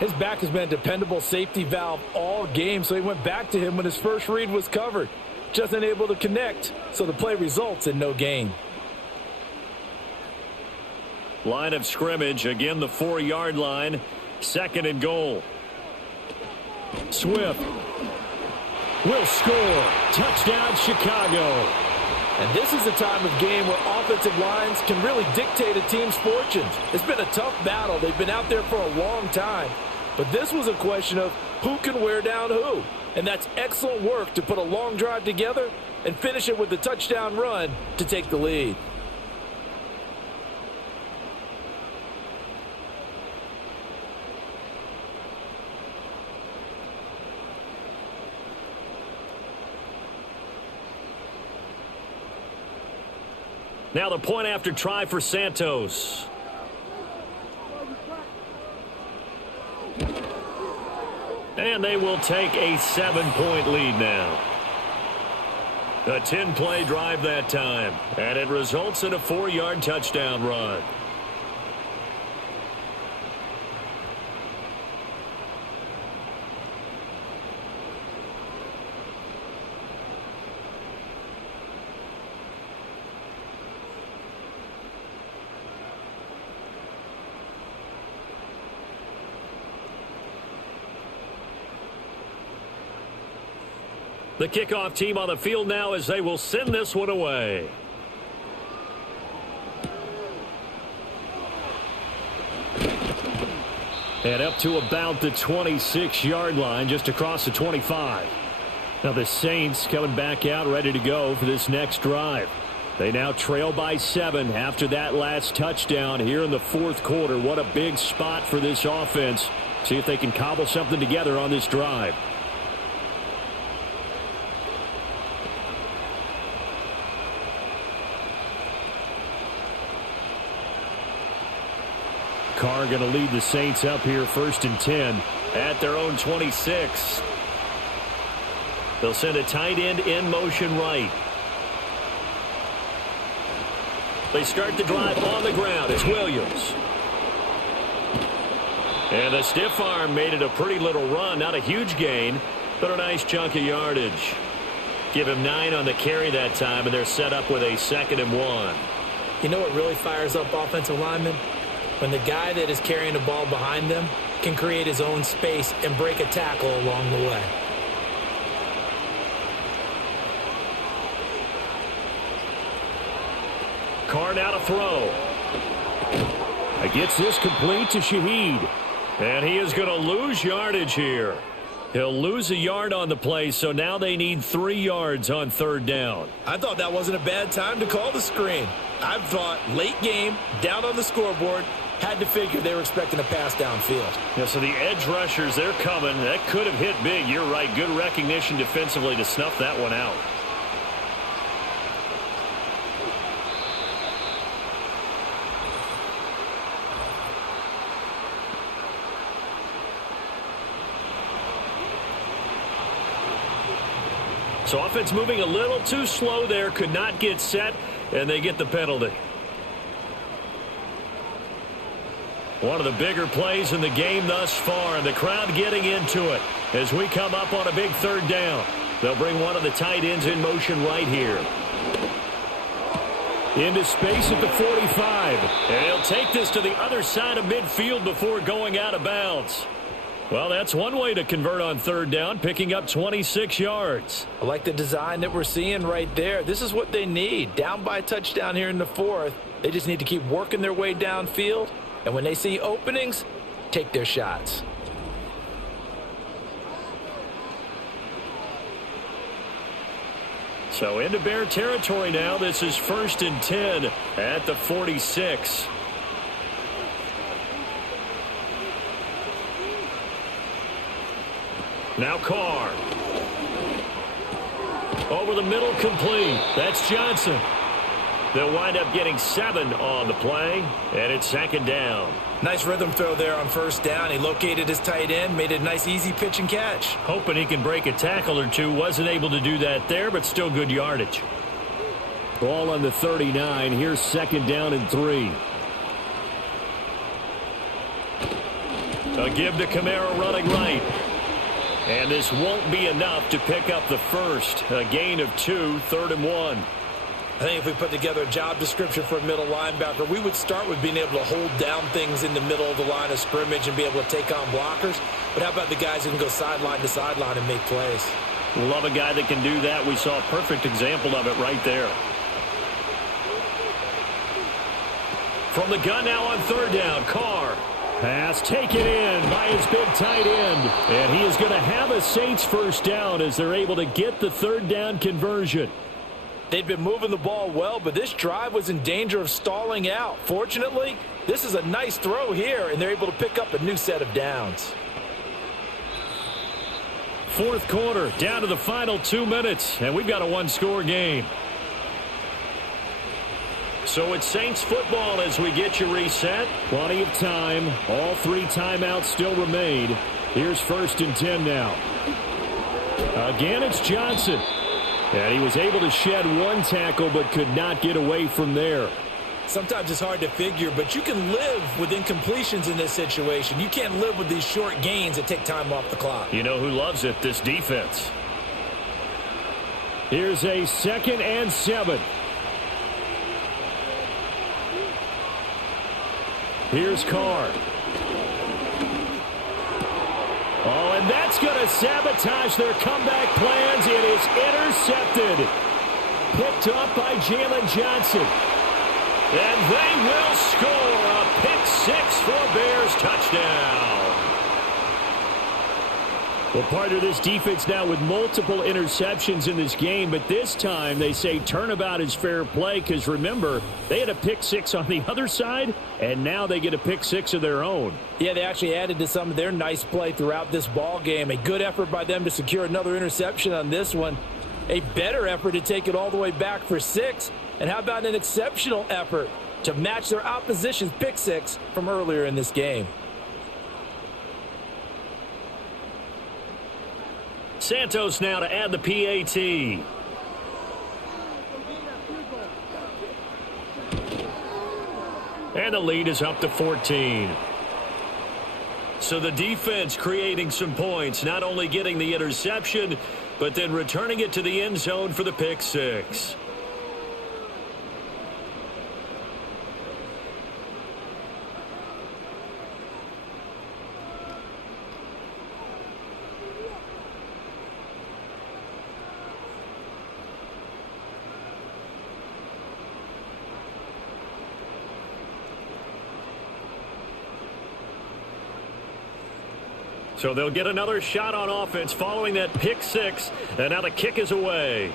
His back has been a dependable safety valve all game, so he went back to him when his first read was covered. Just unable to connect, so the play results in no gain. Line of scrimmage, again the 4-yard line, 2nd and goal. Swift will score. Touchdown, Chicago. And this is the time of game where offensive lines can really dictate a team's fortunes. It's been a tough battle. They've been out there for a long time. But this was a question of who can wear down who. And that's excellent work to put a long drive together and finish it with a touchdown run to take the lead. Now the point after try for Santos. And they will take a 7-point lead now. A 10-play drive that time. And it results in a 4-yard touchdown run. The kickoff team on the field now as they will send this one away. And up to about the 26-yard line, just across the 25. Now the Saints coming back out ready to go for this next drive. They now trail by 7 after that last touchdown here in the fourth quarter. What a big spot for this offense. See if they can cobble something together on this drive. Carr going to lead the Saints up here 1st and 10 at their own 26. They'll send a tight end in motion right. They start the drive on the ground. It's Williams. And the stiff arm made it a pretty little run. Not a huge gain, but a nice chunk of yardage. Give him 9 on the carry that time, and they're set up with a 2nd and 1. You know what really fires up offensive linemen? When the guy that is carrying the ball behind them can create his own space and break a tackle along the way. Carr now to throw. Gets this complete to Shaheed. And he is going to lose yardage here. He'll lose a yard on the play, so now they need 3 yards on 3rd down. I thought that wasn't a bad time to call the screen. I thought late game, down on the scoreboard, had to figure they were expecting a pass downfield. Yeah, so the edge rushers, they're coming. That could have hit big. You're right. Good recognition defensively to snuff that one out. So offense moving a little too slow there. Could not get set, and they get the penalty. One of the bigger plays in the game thus far, and the crowd getting into it as we come up on a big 3rd down. They'll bring one of the tight ends in motion right here. Into space at the 45. And he'll take this to the other side of midfield before going out of bounds. Well, that's one way to convert on 3rd down, picking up 26 yards. I like the design that we're seeing right there. This is what they need. Down by a touchdown here in the 4th. They just need to keep working their way downfield. And when they see openings, take their shots. So into Bear territory now. This is 1st and 10 at the 46. Now Carr. Over the middle, complete. That's Johnson. They'll wind up getting 7 on the play, and it's 2nd down. Nice rhythm throw there on 1st down. He located his tight end, made it a nice easy pitch and catch. Hoping he can break a tackle or two. Wasn't able to do that there, but still good yardage. Ball on the 39. Here's 2nd down and 3. A give to Kamara running right. And this won't be enough to pick up the first. A gain of 2, 3rd and 1. I think if we put together a job description for a middle linebacker, we would start with being able to hold down things in the middle of the line of scrimmage and be able to take on blockers. But how about the guys who can go sideline to sideline and make plays? Love a guy that can do that. We saw a perfect example of it right there. From the gun now on 3rd down, Carr. Pass taken in by his big tight end. And he is going to have a Saints 1st down as they're able to get the 3rd down conversion. They'd been moving the ball well, but this drive was in danger of stalling out. Fortunately, this is a nice throw here, and they're able to pick up a new set of downs. 4th quarter, down to the final 2 minutes, and we've got a 1-score game. So it's Saints football as we get you reset. Plenty of time. All 3 timeouts still remain. Here's 1st and 10 now. Again, it's Johnson. And he was able to shed 1 tackle but could not get away from there. Sometimes it's hard to figure, but you can live with incompletions in this situation. You can't live with these short gains that take time off the clock. You know who loves it? This defense. Here's a 2nd and 7. Here's Carr. Oh, and that's going to sabotage their comeback plans. It is intercepted. Picked up by Jalen Johnson. And they will score a pick 6 for a Bears touchdown. Well, partner, this defense now with multiple interceptions in this game, but this time they say turnabout is fair play because, remember, they had a pick six on the other side, and now they get a pick six of their own. Yeah, they actually added to some of their nice play throughout this ball game. A good effort by them to secure another interception on this one. A better effort to take it all the way back for 6. And how about an exceptional effort to match their opposition's pick six from earlier in this game? Santos now to add the PAT. And the lead is up to 14. So the defense creating some points, not only getting the interception, but then returning it to the end zone for the pick six. So they'll get another shot on offense following that pick six, and now the kick is away.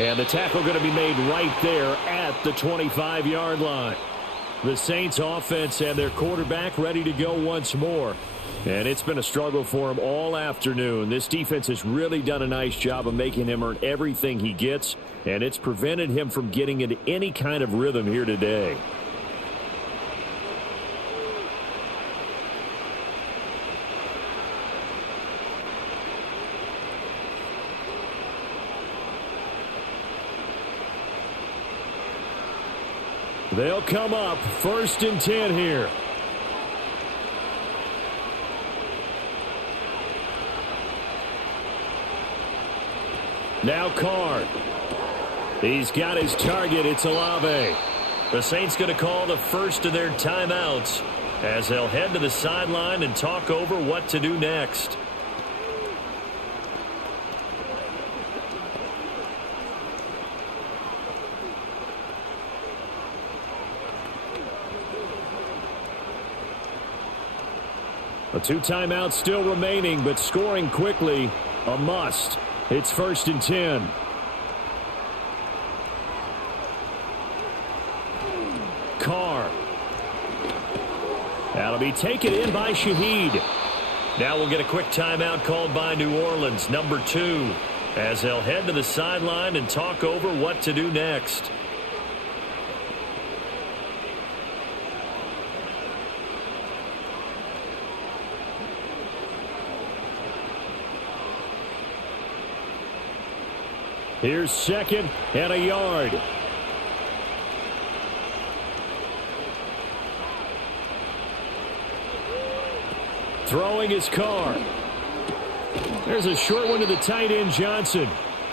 And the tackle going to be made right there at the 25-yard line. The Saints offense and their quarterback ready to go once more. And it's been a struggle for him all afternoon. This defense has really done a nice job of making him earn everything he gets, and it's prevented him from getting into any kind of rhythm here today. They'll come up 1st and 10 here. Now Carr. He's got his target. It's Olave. The Saints going to call the first of their timeouts as they'll head to the sideline and talk over what to do next. A 2 timeouts still remaining, but scoring quickly, a must. It's 1st and 10. Carr. That'll be taken in by Shaheed. Now we'll get a quick timeout called by New Orleans, number 2, as they'll head to the sideline and talk over what to do next. Here's 2nd and a yard. Throwing his Carr. There's a short one to the tight end, Johnson.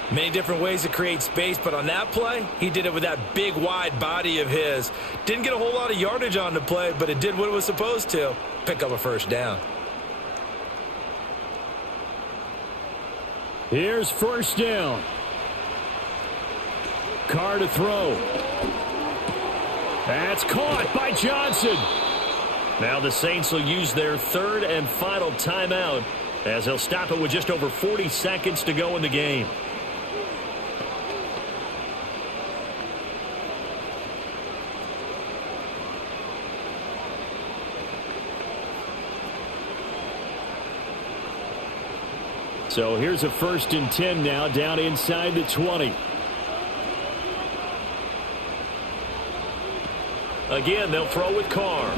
Many different ways to create space, but on that play, he did it with that big, wide body of his. Didn't get a whole lot of yardage on the play, but it did what it was supposed to. Pick up a 1st down. Here's 1st down. Carr to throw. That's caught by Johnson. Now the Saints will use their 3rd and final timeout as they'll stop it with just over 40 seconds to go in the game. So here's a 1st and 10 now down inside the 20. Again, they'll throw with Carr.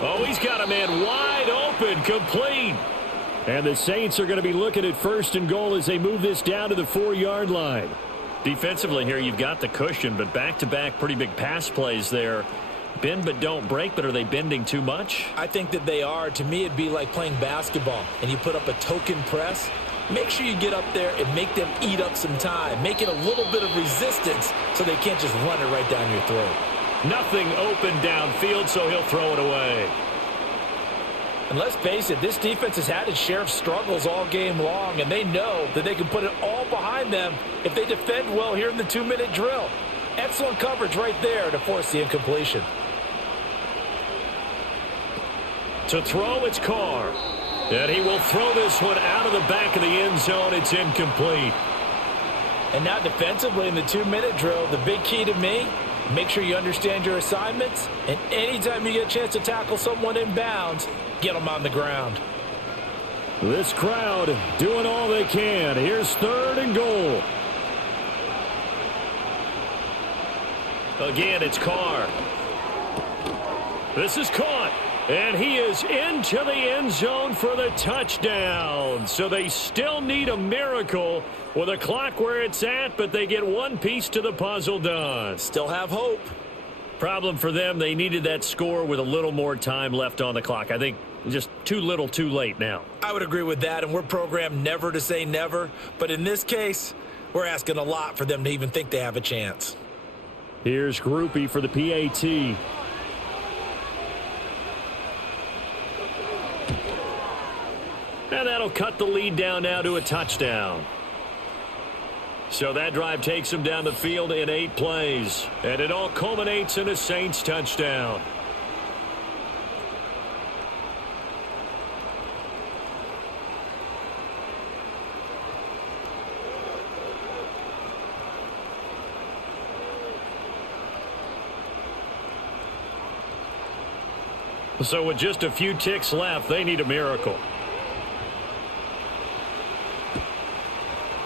Oh, he's got a man wide open, complete. And the Saints are going to be looking at 1st and goal as they move this down to the 4-yard line. Defensively here, you've got the cushion, but back-to-back pretty big pass plays there. Bend but don't break, but are they bending too much? I think that they are. To me, it'd be like playing basketball, and you put up a token press. Make sure you get up there and make them eat up some time. Make it a little bit of resistance so they can't just run it right down your throat. Nothing open downfield, so he'll throw it away. And let's face it, this defense has had its share of struggles all game long, and they know that they can put it all behind them if they defend well here in the 2-minute drill. Excellent coverage right there to force the incompletion. To throw, it's Carr. And he will throw this one out of the back of the end zone. It's incomplete. And now defensively in the 2-minute drill, the big key to me, make sure you understand your assignments. And anytime you get a chance to tackle someone in bounds, get them on the ground. This crowd doing all they can. Here's 3rd and goal. Again, it's Carr. This is caught. And he is into the end zone for the touchdown. So they still need a miracle with a clock where it's at, but they get one piece to the puzzle done. Still have hope. Problem for them, they needed that score with a little more time left on the clock. I think just too little too late now. I would agree with that, and we're programmed never to say never. But in this case, we're asking a lot for them to even think they have a chance. Here's Groupie for the PAT. And that'll cut the lead down now to a touchdown. So that drive takes them down the field in 8 plays. And it all culminates in a Saints touchdown. So with just a few ticks left, they need a miracle.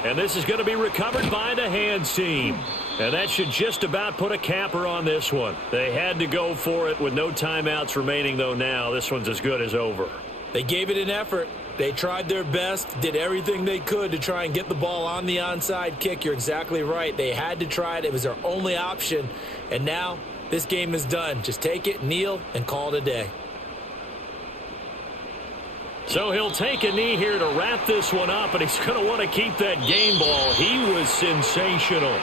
And this is going to be recovered by the hands team. And that should just about put a capper on this one. They had to go for it with no timeouts remaining, though now. This one's as good as over. They gave it an effort. They tried their best, did everything they could to try and get the ball on the onside kick. You're exactly right. They had to try it. It was their only option. And now this game is done. Just take it, kneel, and call it a day. So he'll take a knee here to wrap this one up, and he's going to want to keep that game ball. He was sensational.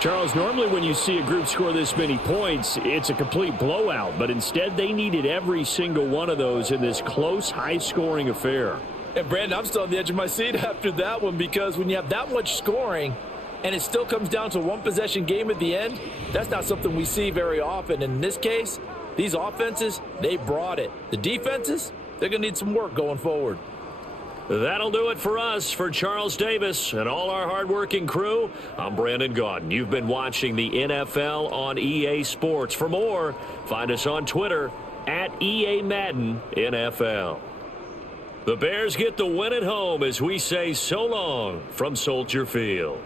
Charles, normally when you see a group score this many points, it's a complete blowout. But instead, they needed every single one of those in this close, high-scoring affair. And, Brandon, I'm still on the edge of my seat after that one, because when you have that much scoring and it still comes down to a one-possession game at the end, that's not something we see very often. And in this case, these offenses, they brought it. The defenses, they're going to need some work going forward. That'll do it for us. For Charles Davis and all our hardworking crew, I'm Brandon Gaudin. You've been watching the NFL on EA Sports. For more, find us on Twitter at EA Madden NFL. The Bears get the win at home as we say so long from Soldier Field.